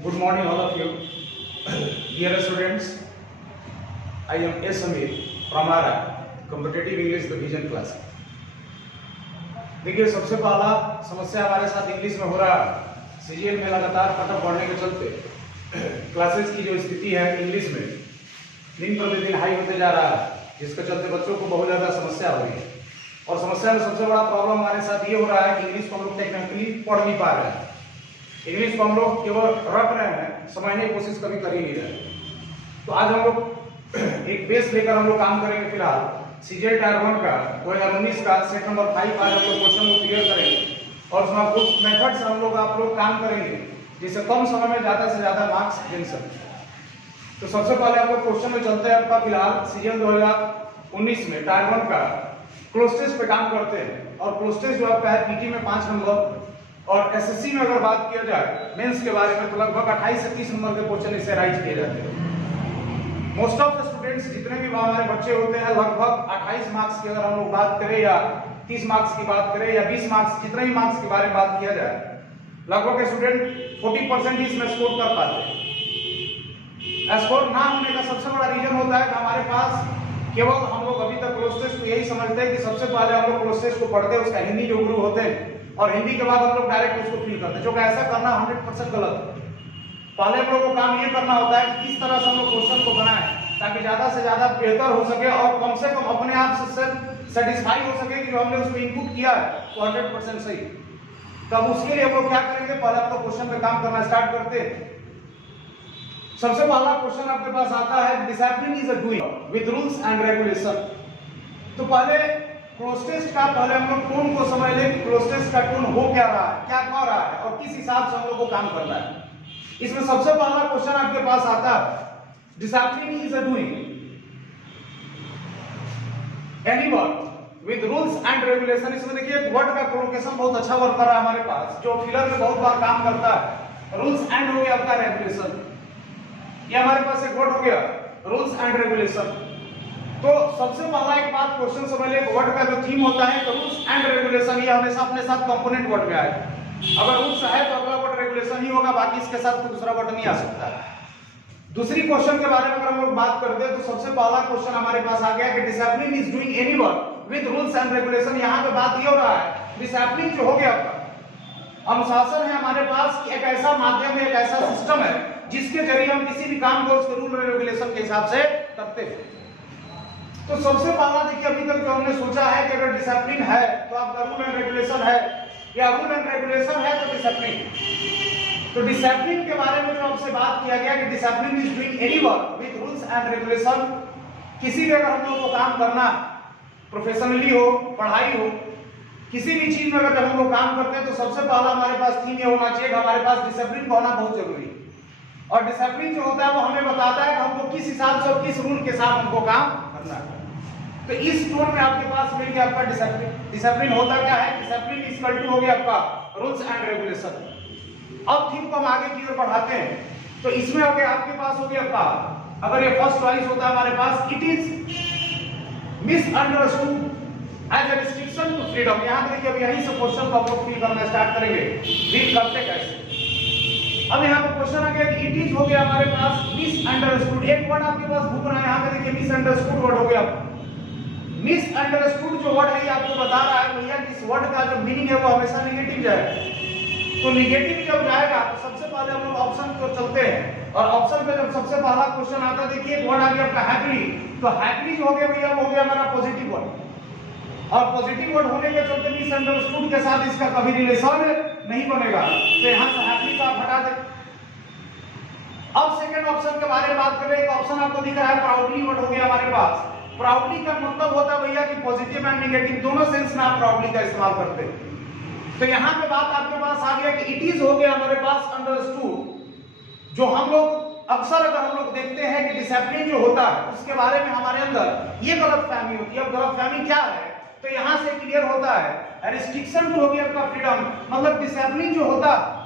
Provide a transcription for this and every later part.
Good morning, all of you. Dear students, I am S. Amir from ARA, Competitive English Division class. देखिए, सबसे पहला समस्या हमारे साथ इंग्लिश में हो रहा है। सीजीएल में लगातार कटअप बढ़ने के चलते क्लासेस की जो स्थिति है इंग्लिश में दिन प्रतिदिन हाई होते जा रहा है, जिसके चलते बच्चों को बहुत ज़्यादा समस्या हो रही है। और समस्या में सबसे बड़ा प्रॉब्लम हमारे साथ ये हो रहा है कि इंग्लिश को हम लोग टेक्निकली पढ़ नहीं पा रहे हैं। इंग्लिश को हम लोग केवल रट रहे हैं, समझने की कोशिश कभी कर ही नहीं रहे। तो आज हम लोग एक बेस लेकर हम लोग काम करेंगे। फिलहाल सीजीएल टायर 1 का 2019 का सेट नंबर 5 आज हम लोग क्वेश्चन को क्लियर करेंगे और उसमें कुछ मेथड से हम लोग काम करेंगे जिससे कम समय में ज़्यादा से ज़्यादा मार्क्स मिल सके। तो सबसे पहले हम लोग क्वेश्चन में चलते हैं। आपका फिलहाल सीजीएल 2019 में टायर 1 का क्लोज टेस्ट पे काम करते हैं और क्लोज टेस्ट जो आपका है पीटी में 5 नंबर और एसएससी में अगर बात किया जाए मेंस के बारे में तो लगभग 28 से 30 नंबर के क्वेश्चन इससे राइज किए जाते हैं। मोस्ट ऑफ द स्टूडेंट्स जितने भी हमारे बच्चे होते हैं लगभग 28 मार्क्स की अगर हम लोग बात करें या 30 मार्क्स की बात करें या 20 मार्क्स, जितने भी मार्क्स के बारे में बात किया जाए लगभग स्टूडेंट 40% ही इसमें स्कोर कर पाते हैं। स्कोर ना होने का सबसे बड़ा रीजन होता है कि हमारे पास केवल हम लोग अभी तक क्लोज टेस्ट को यही समझते हैं कि सबसे पहले हम लोग क्लोज टेस्ट को पढ़ते हैं, उसका हिंदी जो गुरु होते हैं और हिंदी के बाद हम लोग डायरेक्ट उसको फिल करते हैं, जो कि ऐसा करना 100% गलत है। पहले हम लोग को काम ये करना होता है कि किस तरह से हम लोग क्वेश्चन को बनाएं ताकि ज्यादा से ज्यादा बेहतर हो सके और कम से कम अपने आप से सेटिस्फाई हो सके कि जो हमने उसको इनपुट किया है वो 100% सही। तब उसके लिए हम लोग क्या करेंगे, पहले हम लोग क्वेश्चन पे काम करना स्टार्ट करते हैं। सबसे पहला क्वेश्चन आपके पास आता है, discipline is a doing with rules and regulation. तो पहले क्लोज टेस्ट का पहले हम लोग टोन को समझ लें कि क्लोज टेस्ट का टोन हो क्या रहा है, क्या कह रहा है और किस हिसाब से हम लोग को काम करना है। इसमें सबसे पहला क्वेश्चन आपके पास आता है, discipline is a doing any work with rules and regulation. इसमें देखिए वर्ड का कोलोकेशन बहुत अच्छा वर्क कर रहा है हमारे पास, जो फिलर में बहुत बार काम करता है। रूल्स एंड हो गया आपका रेगुलेशन, ये हमारे पास एक वर्ड हो गया रूल्स एंड रेगुलेशन। तो सबसे पहला एक बात क्वेश्चन समझ ले, वर्ड का जो थीम होता है तो रूल्स एंड रेगुलेशन, ये हमेशा अपने साथ कंपोनेंट वर्ड में आएगा। अगर रूल्स है तो अगला वर्ड रेगुलेशन ही होगा, बाकी इसके साथ कोई दूसरा वर्ड नहीं आ सकता। दूसरी क्वेश्चन के बारे में अगर हम लोग बात करते हैं तो सबसे पहला क्वेश्चन हमारे पास आ गया कि discipline is doing any work with rules and regulation. यहाँ पे बात ये हो रहा है डिसिप्लिन जो हो गया आपका अनुशासन है हमारे पास, एक ऐसा माध्यम है, एक ऐसा सिस्टम है जिसके जरिए हम किसी भी काम को उसके रूल और रेगुलेशन के हिसाब से करते हैं। तो सबसे पहला देखिए अभी तक जो हमने सोचा है कि अगर डिसिप्लिन है तो आपका रूल एंड रेगुलेशन है, या रूल एंड रेगुलेशन है तो डिसिप्लिन। तो डिसिप्लिन के बारे में जो आपसे बात किया गया कि discipline is doing any work with rules and regulation, किसी भी अगर हम लोग को काम करना, प्रोफेशनली हो, पढ़ाई हो, किसी भी चीज में अगर हम लोग काम करते हैं तो सबसे पहला हमारे पास थीम ये होना चाहिए, हमारे पास डिसिप्लिन होना बहुत जरूरी है। और डिसिप्लिन जो होता है वो हमें बताता है कि हमको किस हिसाब से और किस रूल के साथ हमको काम करना है। तो इस टोन में आपके पास मिल गया आपका डिसिप्लिन। डिसिप्लिन होता क्या है, डिसिप्लिन इक्वल टू हो गया आपका रूल्स एंड रेगुलेशन। अब थीम को हम आगे की ओर बढ़ाते हैं तो इसमें आगे आपके पास हो गया आपका, अगर ये फर्स्ट चॉइस होता है हमारे पास, it is misunderstood as a restriction to freedom. यहां पे देखिए अब यहीं से क्वेश्चन को आप फिल करना स्टार्ट करेंगे, रीड करते कैसे। अब यहाँ पे क्वेश्चन आ गया कि इट इज हो गया हमारे पास मिसअंडरस्टूड, एक वर्ड आपके पास घूम रहा है, यहाँ पे देखिए मिसअंडरस्टूड वर्ड हो गया। मिसअंडरस्टूड जो वर्ड है ये आपको बता रहा है भैया कि इस वर्ड का जो मीनिंग है वो हमेशा नेगेटिव जाएगा। तो नेगेटिव जब जाएगा तो सबसे पहले हम लोग ऑप्शन को चलते हैं और ऑप्शन पे जब सबसे पहला क्वेश्चन आता है देखिए वर्ड आ गया आपका हैप्पी। तो हैप्पी जो हो गया भैया वो हो गया हमारा पॉजिटिव वर्ड, और पॉजिटिव वर्ड होने के चलते मिसअंडरस्टूड के साथ इसका कभी रिलेशन नहीं बनेगा, तो यहाँ से हैप्पी को आप हटा दें। अब सेकंड ऑप्शन के बारे में बात करें, एक ऑप्शन आपको दिख रहा है प्राउडली वर्ड हो गया हमारे पास। प्राउडली का मतलब होता है भैया कि पॉजिटिव एंड नेगेटिव दोनों सेंस में आप प्राउडली का इस्तेमाल करते हैं। तो यहाँ पे बात आपके पास आ गया कि इट इज हो गया हमारे पास अंडरस्टूड। जो हम लोग अक्सर अगर हम लोग देखते हैं कि डिसिप्लिन जो होता है उसके बारे में हमारे अंदर ये गलतफहमी होती है। अब गलतफहमी क्या है तो यहाँ से क्लियर होता है, रिस्ट्रिक्शन जो हो गया आपका फ्रीडम, मतलब डिसिप्लिन जो होता है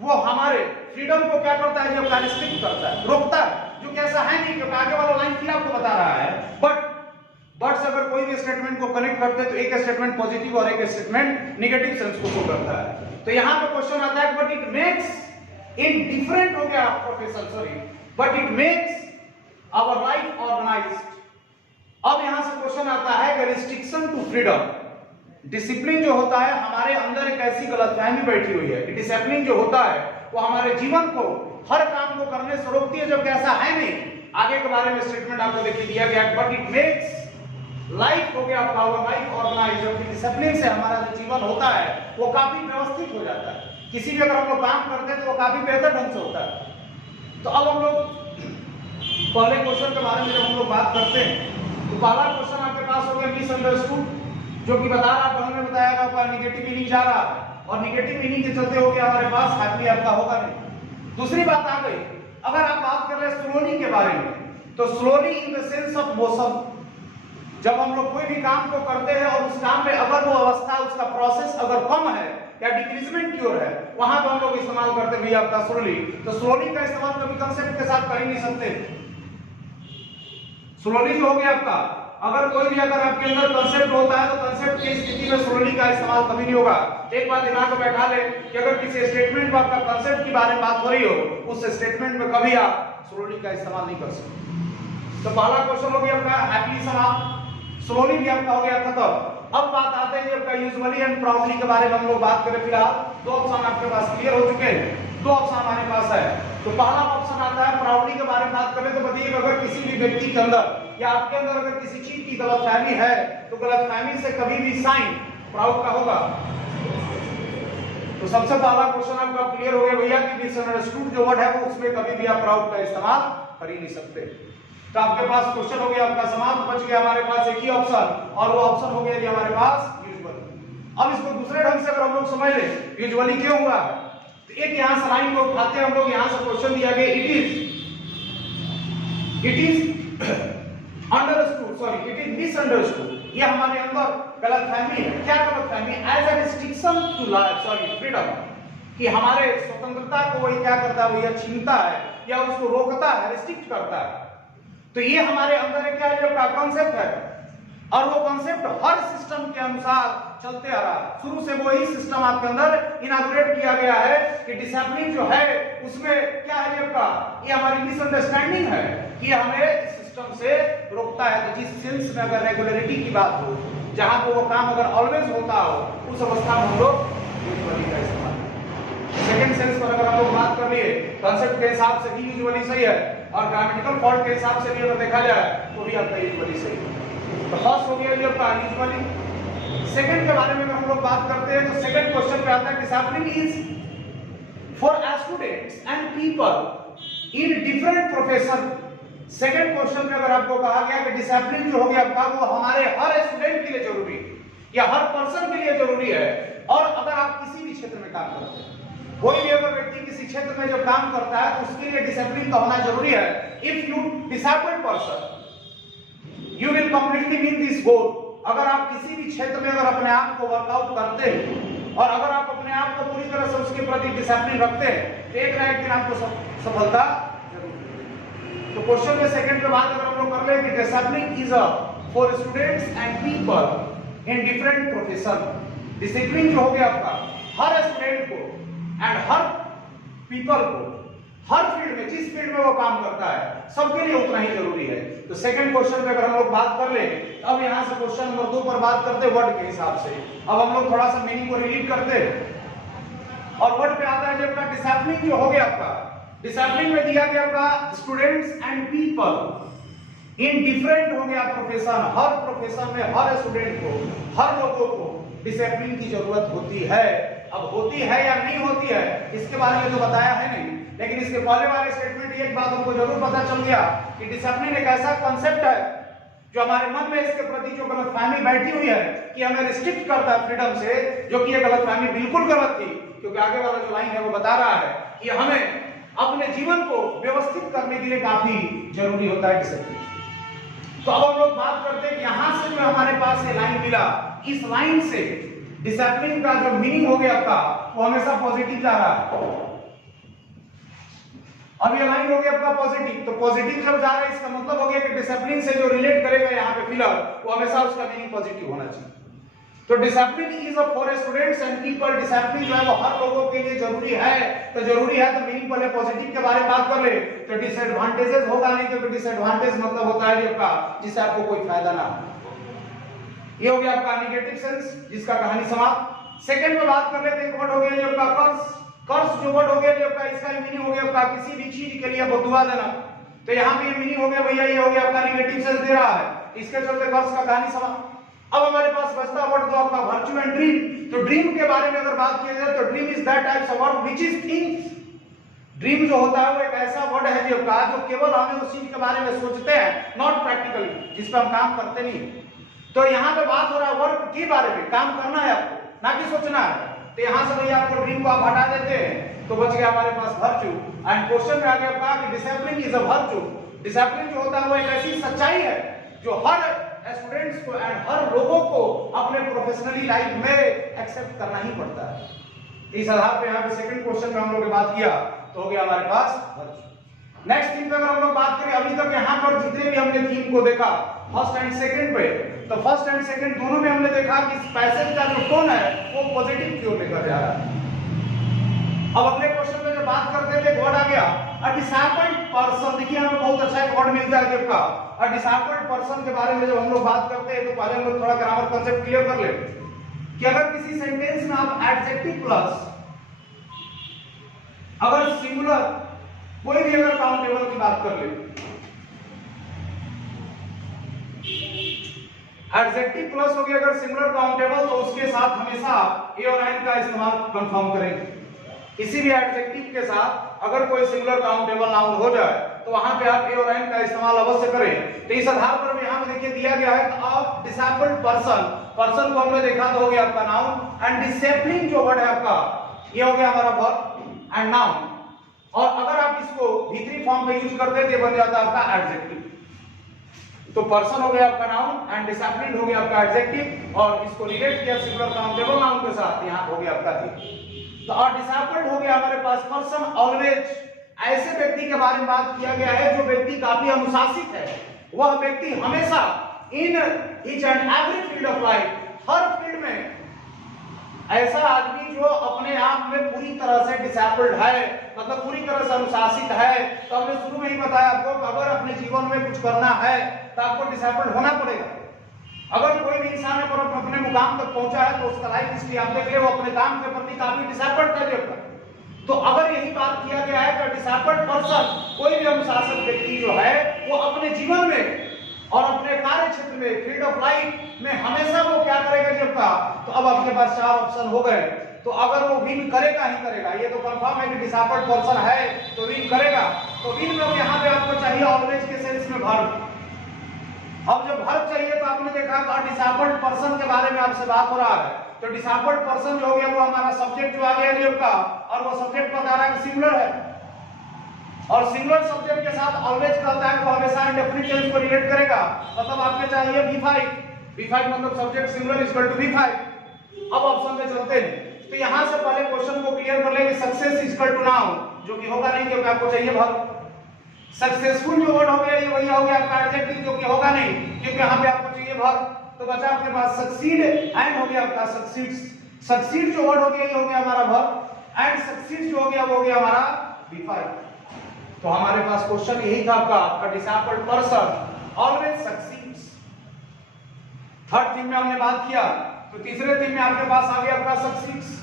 वो हमारे फ्रीडम को क्या करता है, जो रिस्ट्रिक्ट करता है, रोकता है, जो कैसा है नहीं, क्योंकि आगे वाला लाइन फिर आपको बता रहा है। बट से अगर कोई भी स्टेटमेंट को कनेक्ट करते हैं तो एक स्टेटमेंट पॉजिटिव और एक स्टेटमेंट नेगेटिव सेंस को शो करता है। तो यहाँ पे क्वेश्चन आता है but it makes in different हो गया profession, sorry, but it makes our life organised. अब यहां से क्वेश्चन आता है कि रिस्ट्रिक्शन टू फ्रीडम। डिसिप्लिन जो होता है, हमारे अंदर एक ऐसी गलतफहमी बैठी हुई है कि डिसिप्लिन जो होता है वो हमारे जीवन को, हर काम को करने से रोकती है, जबकि ऐसा है नहीं। आगे के बारे में स्टेटमेंट आपको देखिए दिया गया, बट इट मेक्स लाइफ हो गया पावर लाइफ ऑर्गेनाइज। जबकि डिसिप्लिन से हमारा जो जीवन होता है वो काफी व्यवस्थित हो जाता है। किसी भी अगर हम लोग काम करते हैं तो वो काफी बेहतर ढंग से होता है। तो अब हम लोग पहले क्वेश्चन के बारे में जब हम लोग बात करते हैं तो पहला क्वेश्चन आपके पास हो गया मिसअंडरस्टूड, जो कि बता रहा है, हमने बताया कि आपका निगेटिव मीनिंग जा रहा है और निगेटिव मीनिंग के चलते हो गया हमारे पास हैप्पी आपका होगा नहीं। दूसरी बात आ गई, अगर आप बात कर रहे हैं स्लोली के बारे में, तो slowly in the sense of motion. जब हम लोग कोई भी काम को करते हैं और उस काम में अगर वो अवस्था, उसका प्रोसेस अगर कम है या डिक्रीजमेंट की ओर है, वहां पर हम लोग इस्तेमाल करते हैं भैया आपका स्लोली। तो स्लोली का इस्तेमाल कभी कंसेप्ट के साथ कर ही नहीं सकते। स्लोली जो हो गया आपका, अगर कोई भी अगर आपके अंदर कंसेप्ट होता है तो कंसेप्ट की स्थिति में स्लोली का इस्तेमाल कभी नहीं होगा। एक बात दिमाग में बैठा ले कि अगर किसी स्टेटमेंट में आपका कंसेप्ट के बारे में बात हो रही हो, उस स्टेटमेंट में कभी आप स्लोली का इस्तेमाल नहीं कर सकते। तो पहला क्वेश्चन हो गया आपका हैप्पी समाप्त, स्लोली भी आपका हो गया खत्म। अब बात आते हैं आपका यूजुअली एंड प्राउडली के बारे में हम लोग बात करें। फिलहाल दो ऑप्शन आपके पास क्लियर हो चुके हैं, दो ऑप्शन हमारे पास है। तो पहला ऑप्शन आता है प्राउडली के बारे में बात करें तो बताइए, अगर किसी भी व्यक्ति के अंदर या आपके अंदर अगर किसी चीज की गलतफहमी है तो गलतफहमी से कभी भी साइन प्राउड का होगा। तो सबसे पहला क्वेश्चन आपका क्लियर हो गया भैया कि मिसअंडरस्टूड जो वर्ड है वो उसमें कभी भी आप प्राउड का इस्तेमाल कर ही नहीं सकते। तो आपके पास क्वेश्चन हो गया आपका समाप्त, बच गया हमारे पास एक ही ऑप्शन और वो ऑप्शन हो गया जी हमारे पास यूजुअली। अब इसको दूसरे ढंग से अगर हम लोग समझ लें यूजुअली क्यों हुआ, तो एक यहां से लाइन को उठाते हैं हम लोग, यहां से क्वेश्चन दिया गया it is understood, sorry it is misunderstood. ये हमारे अंदर गलतफहमी है। क्या गलतफहमी? As a restriction to life, sorry freedom, कि हमारे स्वतंत्रता को ये क्या करता है, भैया छीनता है या उसको रोकता है, रिस्ट्रिक्ट करता है। तो ये हमारे अंदर एक क्या है कॉन्सेप्ट है और वो कॉन्सेप्ट हर सिस्टम के अनुसार चलते आ रहा है। शुरू से वही सिस्टम आपके अंदर इनॉग्रेट किया गया है कि डिसिप्लिन जो है उसमें क्या है आपका, ये हमारी मिसअंडरस्टैंडिंग है कि हमें सिस्टम से रोकता है। तो जिस सेंस में अगर रेगुलरिटी की बात हो, जहां पे वो काम अगर ऑलवेज होता हो, उस अवस्था में हम लोग यूजुअली का इस्तेमाल। सेकंड सेंस पर अगर हम लोग बात कर लिए कॉन्सेप्ट के हिसाब से भी यूजुअली सही है और ग्रामेटिकल फॉल्ट के हिसाब से भी अगर देखा जाए तो भी आपका यूजुअली सही है। तो फर्स्ट हो गया ये आपका यूजुअली। सेकंड के बारे में अगर हम लोग बात करते हैं तो सेकंड क्वेश्चन पे आता है discipline is for students and people in different profession. Second question में अगर आपको कहा गया कि डिसिप्लिन जो हो गया आपका वो हमारे हर स्टूडेंट के लिए जरूरी है या हर पर्सन के लिए जरूरी है। और अगर आप किसी भी क्षेत्र में काम करते हैं, कोई भी अगर व्यक्ति किसी क्षेत्र में जब काम करता है तो उसके लिए डिसिप्लिन तो होना जरूरी है। If you disciplined person you will completely meet this goal. अगर आप किसी भी क्षेत्र में अगर अपने आप को वर्कआउट करते हैं और अगर आप अपने आप को पूरी तरह से उसके प्रति डिसिप्लिन रखते हैं तो एक ना एक दिन आपको सफलता जरूर मिलेगी। तो क्वेश्चन में सेकंड के बाद अगर हम लोग कर ले कि discipline is a for students and people in different profession. Discipline जो हो गया आपका हर स्टूडेंट को एंड हर पीपल को, हर फील्ड में, जिस फील्ड में वो काम करता है सबके लिए उतना ही जरूरी है। तो सेकंड क्वेश्चन पे अगर हम लोग बात कर ले, अब यहां से क्वेश्चन नंबर 2 पर बात करते हैं वर्ड के हिसाब से। अब हम लोग थोड़ा सा मीनिंग को रिलीव करते हैं और वर्ड पे आता है जब का डिसिप्लिन जो हो गया आपका, डिसिप्लिन में दिया गया आपका students and people in different हो गया प्रोफेशन। हर प्रोफेशन में हर स्टूडेंट को, हर लोगों को डिसिप्लिन की जरूरत होती है। अब होती है या नहीं होती है इसके बारे में तो बताया है नहीं, लेकिन इसके पहले वाले स्टेटमेंट एक बात हमको जरूर पता चल गया कि डिसिप्लिन एक ऐसा कॉन्सेप्ट है जो हमारे मन में इसके प्रति जो गलतफहमी बैठी हुई है कि हमें रिस्ट्रिक्ट करता है फ्रीडम से, जो कि ये गलतफहमी बिल्कुल गलत थी। क्योंकि आगे वाला जो लाइन है वो बता रहा है कि हमें अपने जीवन को व्यवस्थित करने के लिए काफी जरूरी होता है डिसिप्लिन। तो अब हम लोग बात करते हैं कि यहां से जो हमारे पास ये लाइन मिला, इस लाइन से डिसिप्लिन का जो मीनिंग हो गया आपका वो हमेशा पॉजिटिव जा रहा है। अब ये लाइन हो गया आपका पॉजिटिव, तो पॉजिटिव जब जा रहा है इसका मतलब हो गया कि डिसिप्लिन से जो रिलेट करेगा यहाँ पे फिलर वो हमेशा उसका मीनिंग पॉजिटिव होना चाहिए। तो discipline is a for students and people, discipline जो है वो हर लोगों के लिए जरूरी है। तो जरूरी है तो मीनिंग पहले पॉजिटिव के बारे में बात कर ले, तो डिसएडवांटेजेस होगा नहीं, क्योंकि डिसएडवांटेज मतलब होता है आपका जिससे आपको कोई फायदा ना हो। ये हो गया आपका नेगेटिव सेंस, जिसका कहानी समाप्त। सेकंड में बात कर लेते हैं, वर्ड हो गया जो आपका कर्ज। कर्ज जो वर्ड हो गया जो आपका, इसका मीनिंग हो गया आपका किसी भी चीज के लिए बदुआ देना। तो यहाँ पे मीनिंग हो गया भैया, ये हो गया आपका नेगेटिव सेंस दे रहा है, इसके चलते कर्ज का कहानी समाप्त। अब हमारे पास बचता वर्ड तो आपका वर्च्यू एंड ड्रीम। तो ड्रीम के बारे में अगर बात की जाए तो dream is that types of word which is things. Dream जो होता है वो एक ऐसा वर्ड है जो केवल हमें उस चीज के बारे में सोचते हैं, नॉट प्रैक्टिकली, जिस पे हम काम करते नहीं। तो यहाँ पे बात हो रहा है वर्क के बारे में, काम करना है आपको, ना कि सोचना है। तो यहाँ से भैया आपको ड्रीम को आप हटा देते हैं तो बच गया हमारे पास वर्च्यू। एंड क्वेश्चन में आगे कहा कि discipline is a virtue. Discipline जो होता है वो एक ऐसी सच्चाई है जो हर स्टूडेंट्स को एंड हर लोगों को अपने प्रोफेशनली लाइफ में एक्सेप्ट करना ही पड़ता है। इस आधार पे यहाँ पे सेकंड क्वेश्चन में हम लोग ने बात किया तो हो गया हमारे पास वर्च्यू। नेक्स्ट थीम पे अगर हम लोग बात करें, अभी तक यहाँ पर जितने भी हमने थीम को देखा फर्स्ट एंड सेकंड पे, तो फर्स्ट एंड सेकंड दोनों में हमने देखा कि इस पैसेज का जो टोन है वो पॉजिटिव की ओर लेकर जा रहा है। अब अगले क्वेश्चन में जब बात करते थे, वर्ड आ गया अ डिसएबल्ड पर्सन। देखिए हमें बहुत अच्छा एक वर्ड मिलता है आपका अ डिसएबल्ड पर्सन के बारे में जब हम लोग बात करते हैं तो पहले हम लोग थोड़ा ग्रामर कांसेप्ट क्लियर कर ले कि अगर किसी सेंटेंस में आप एडजेक्टिव प्लस अगर सिंगुलर कोई भी अगर काउंटेबल की बात कर ले, एडजेक्टिव प्लस हो गया अगर सिंगुलर काउंटेबल, तो उसके साथ हमेशा ए और एन का इस्तेमाल कंफर्म करेंगे। किसी भी एडजेक्टिव के साथ अगर कोई सिंगुलर काउंटेबल नाउन हो जाए तो वहां पे आप ए और एन का इस्तेमाल अवश्य करें। तो इस आधार पर यहां पे देखिए दिया गया है अ डिसेबल्ड पर्सन, पर्सन को हमने देखा तो हो गया आपका नाउन, एंड डिसिप्लिन जो वर्ड है आपका ये हो गया हमारा वर्ब एंड नाउन। और अगर आप इसको भीतरी फॉर्म में यूज करते हैं तो बन जाता है आपका एडजेक्टिव। तो पर्सन हो गया आपका नाउन एंड डिसिप्लिन हो गया आपका एडजेक्टिव, और इसको रिलेट किया सिंगुलर काउंटेबल नाउन के साथ, यहां हो गया आपका थी। तो और डिसिप्लिन हो गया हमारे पास पर्सन ऑलवेज, ऐसे व्यक्ति के बारे में बात किया गया है जो व्यक्ति काफी अनुशासित है। वह व्यक्ति हमेशा in each and every field of life, her field में ऐसा आदमी जो अपने आप में पूरी तरह से डिसिप्लिन्ड है, मतलब पूरी तरह से अनुशासित है। तो हमने शुरू में ही बताया आपको अगर अपने जीवन में कुछ करना है तो आपको डिसिप्लिन्ड होना पड़ेगा। अगर कोई भी इंसान अपने मुकाम तक पहुंचा है तो उसका लाइफ हिस्ट्री आप देख ले, वो अपने काम के प्रति काफी डिसिप्लिन्ड है। तो अगर यही बात किया गया है तो डिसिप्लिन्ड पर्सन, कोई भी अनुशासित व्यक्ति जो है वो अपने जीवन में और अपने कार्य क्षेत्र में, फील्ड ऑफ लाइफ में हमेशा वो क्या करेगा जब का। तो अब आपके पास चार ऑप्शन हो गए, तो अगर वो विन करेगा ही करेगा, ये तो कंफर्म है कि डिसिप्लिन्ड पर्सन है तो विन करेगा। तो विन में यहाँ पे आपको चाहिए ऑलवेज के सेंस में वर्ब। अब जब वर्ब चाहिए तो आपने देखा डिसिप्लिन्ड पर्सन के बारे में आपसे बात हो रहा है, तो डिसिप्लिन्ड पर्सन जो हो गया वो हमारा सब्जेक्ट जो आ गया जो का, और वो सब्जेक्ट बता रहा है सिंगुलर है, और सिंगुलर सब्जेक्ट के साथ ऑलवेज कहता है वो हमेशा इंडेफिनिट टेंस को रिलेट करेगा। मतलब आपके चाहिए V5, V5 मतलब subject singular equal to V5। अब ऑप्शन पे चलते हैं, तो यहां से पहले क्वेश्चन को क्लियर कर लेंगे सक्सेस इक्वल टू नाउन, जो कि होगा नहीं क्योंकि आपको चाहिए वर्ब। सक्सेसफुल जो वर्ड हो गया ये वही हो गया आपका एडजेक्टिव, जो कि होगा नहीं क्योंकि यहां पे आपको चाहिए वर्ब। तो बचा आपके पास सक्सीड एंड हो गया आपका सक्सीड्स। सक्सीड जो वर्ड हो गया ये हो गया हमारा वर्ब, एंड सक्सीड जो हो गया वो हो गया हमारा V5। तो हमारे पास क्वेश्चन यही था आपका disciplined person always succeeds. Third theme में हमने बात किया, तो तीसरे थीम में आपके पास आ गया आपका succeeds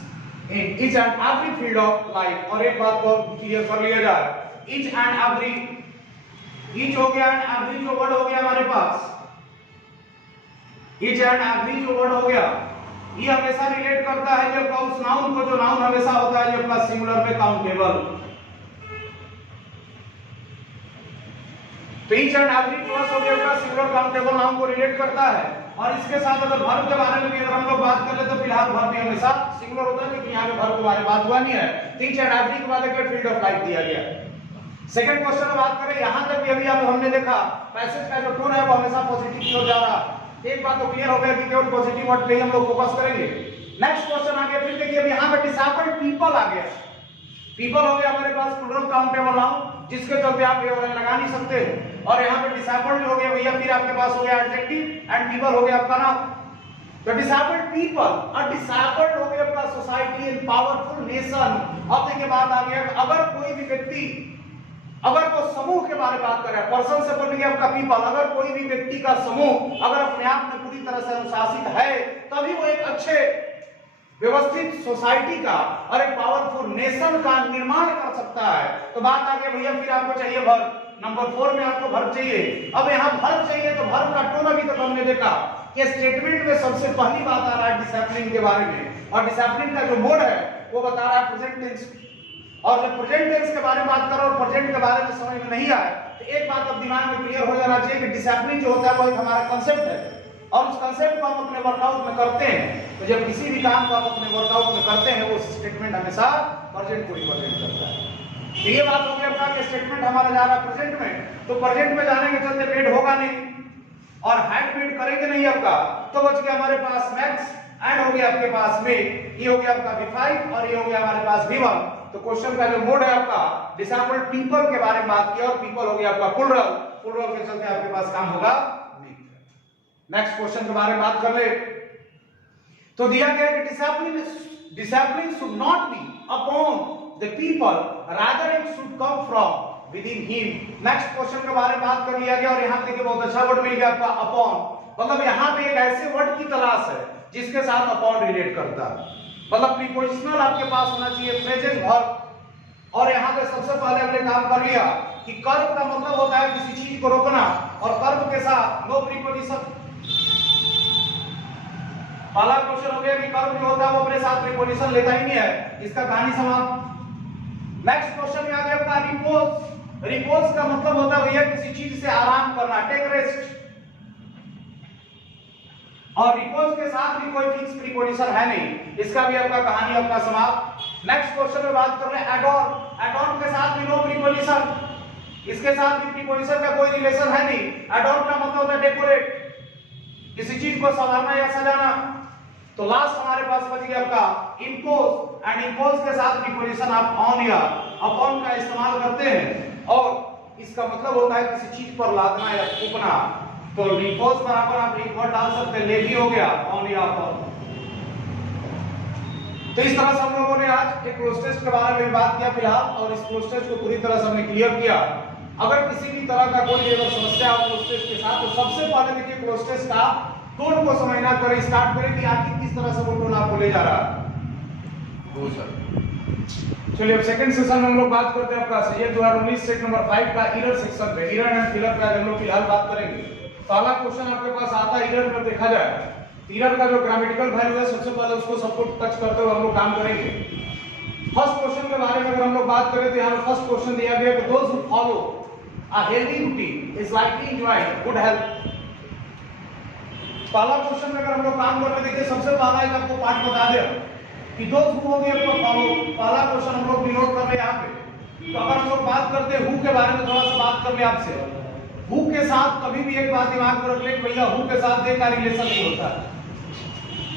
in each and every field of life. और एक बात को क्लियर कर लिया जाए, ईच एंड एवरी, ईच हो गया एंड एवरी जो वर्ड हो गया हमारे पास, ईच एंड एवरी जो वर्ड हो गया ये हमेशा रिलेट करता है जब का उस नाउन को, जो नाउन हमेशा होता है जब का सिंगुलर में काउंटेबल। तो ईच एंड एवरी प्लस हो गया सिंगुलर काउंटेबल नाउन को रिलेट करता है। और इसके साथ अगर वर्ब के बारे में भी अगर हम लोग बात कर ले तो फिलहाल वर्ब भी हमेशा सिंगुलर होता है क्योंकि यहाँ पे वर्ब के बारे में बात हुआ नहीं है। तो ईच एंड एवरी के बाद एक फील्ड ऑफ लाइफ दिया गया। सेकंड क्वेश्चन में बात करें, यहां तक भी अभी हमने देखा पैसेज का जो टोन है वो हमेशा पॉजिटिव की ओर जा रहा है। एक बात तो क्लियर हो गया कि केवल पॉजिटिव वर्ड पे ही हम लोग फोकस करेंगे। नेक्स्ट क्वेश्चन आ गया, फिर देखिए अब यहां पे डिसिप्लिन्ड पीपल आ गया। पीपल हो गया हमारे पास प्लूरल काउंटेबल नाउन, जिसके चलते आप ये लगा नहीं सकते। और यहाँ पे डिसिप्लिन्ड हो गया भैया, फिर आपके पास हो गया एडजेक्टिव एंड पीपल हो गया आपका noun. The disabled people, a disabled हो गया आपका सोसाइटी एंड पावरफुल नेशन। अब देखिए बात आ गया, अगर कोई भी व्यक्ति, अगर वो समूह के बारे में बात कर रहा है, पर्सन से बोल गया आपका पीपल, अगर कोई भी व्यक्ति का समूह अगर अपने आप में पूरी तरह से अनुशासित है, तभी वो एक अच्छे व्यवस्थित सोसाइटी का और एक पावरफुल नेशन का निर्माण कर सकता है। तो बात आ गई भैया, फिर आपको चाहिए वर्ब। नंबर 4 में आपको वर्ब चाहिए। अब यहाँ वर्ब चाहिए तो वर्ब का टोन अभी तक हमने देखा कि स्टेटमेंट में सबसे पहली बात आ रहा है डिसिप्लिन के बारे में, और डिसिप्लिन का जो मोड है वो बता रहा है प्रेजेंट टेंस। और जब प्रेजेंट टेंस के बारे में बात करो और प्रेजेंट के बारे में समझ में नहीं आए तो एक बात अब दिमाग में क्लियर हो जाना चाहिए कि डिसिप्लिन जो होता है वो एक हमारा कंसेप्ट है, और उस कंसेप्ट को हम अपने वर्कआउट में करते हैं। तो जब किसी भी काम को आप अपने वर्कआउट में करते हैं, वो स्टेटमेंट हमेशा प्रेजेंट को रिप्रेजेंट करता है। तो ये बात हो गई आपका कि स्टेटमेंट हमारा जा रहा है प्रेजेंट में, तो प्रेजेंट में जाने के चलते पेड होगा नहीं और हैड पेड करेंगे नहीं आपका, तो बच गया हमारे पास मैक्स एंड हो गया आपके पास में, ये हो गया आपका V5 और ये हो गया हमारे पास V1। तो क्वेश्चन का जो मोड है आपका डिसेबल्ड पीपल के बारे में बात किया, और पीपल हो गया आपका प्लूरल, प्लूरल के चलते आपके पास काम होगा। नेक्स्ट क्वेश्चन के बारे में बात कर ले, तो दिया गया कि discipline should not be upon the people, rather it should come from with in him. Next question के बारे में बात कर लिया गया, और यहां देखिए बहुत अच्छा वर्ड मिल गया आपका अपॉन। मतलब यहां पे एक ऐसे वर्ड की तलाश है जिसके साथ अपॉन रिलेट करता है, मतलब प्रीपोजिशनल आपके पास होना चाहिए, फ्रेजेस वर्ब। और यहां पे सबसे पहले हमने काम कर लिया कि कर्म का मतलब होता है किसी चीज को रोकना, और कर्म के साथ नो प्रीपोजिशन। पहला क्वेश्चन हो गया कि कर्म जो होता है वो अपने साथ प्रीपोजिशन लेता ही नहीं है, इसका कहानी समाप्त। नेक्स्ट क्वेश्चन में आ गया आपका रिपोज। रिपोज का मतलब होता है भैया किसी चीज से आराम करना, टेक रेस्ट। और रिपोज के साथ भी कोई फिक्स प्रीपोजिशन है नहीं, इसका भी आपका कहानी आपका समाप्त। नेक्स्ट क्वेश्चन में बात कर रहे हैं एडॉन। एडॉन के साथ भी नो प्रीपोजिशन, इसके साथ भी प्रीपोजिशन का कोई रिलेशन है नहीं। एडॉन का मतलब होता है डेकोरेट, किसी चीज को संवारना या सजाना। तो लास्ट हमारे पास बच गया आपका इंपोज, एंड इंपोज के साथ प्रीपोजिशन आप ऑन या अपॉन का इस्तेमाल करते हैं, और इसका मतलब होता है किसी चीज पर लादना या थूकना। तो इंपोज बराबर आप एक वर्ड डाल सकते हैं, लेगी हो गया ऑन या अपॉन। तो इस तरह से हम लोगों ने आज एक क्लोज टेस्ट के बारे में बात किया फिलहाल, और इस क्लोज टेस्ट को पूरी तरह से हमने क्लियर किया। अगर किसी भी तरह का कोई अगर समस्या हो क्लोज टेस्ट के साथ, तो सबसे पहले देखिए क्लोज टेस्ट का टोन को समझना करें, स्टार्ट करें कि आखिर किस तरह से वो टोन आपको ले जा रहा है। चलिए अब सेकंड सेशन में हम लोग बात करते हैं आपका सीए 2019 सेट नंबर 5 का एरर सेक्शन पे, एरर एंड फिलर का हम लोग फिलहाल बात करेंगे। पहला क्वेश्चन आपके पास आता है एरर पर, देखा जाए एरर का जो ग्रामेटिकल वैल्यू है सबसे पहले उसको सबको टच करते हुए हम लोग काम करेंगे। फर्स्ट क्वेश्चन के बारे में अगर हम लोग बात करें तो यहाँ फर्स्ट क्वेश्चन दिया गया कि those who follow a healthy routine is likely enjoying good health. पहला क्वेश्चन में अगर हम लोग काम कर रहे देखिए सबसे पहला एक आपको पार्ट बता दे कि दोज हु हो गया आपका फॉलो। पहला क्वेश्चन हम लोग डिनोट कर रहे हैं यहाँ पे। तो अगर हम लोग बात करते हैं हु के बारे में, थोड़ा सा बात कर ले आपसे। हु के साथ कभी भी एक बात दिमाग में रख ले भैया, हु के साथ दे का रिलेशन नहीं होता है।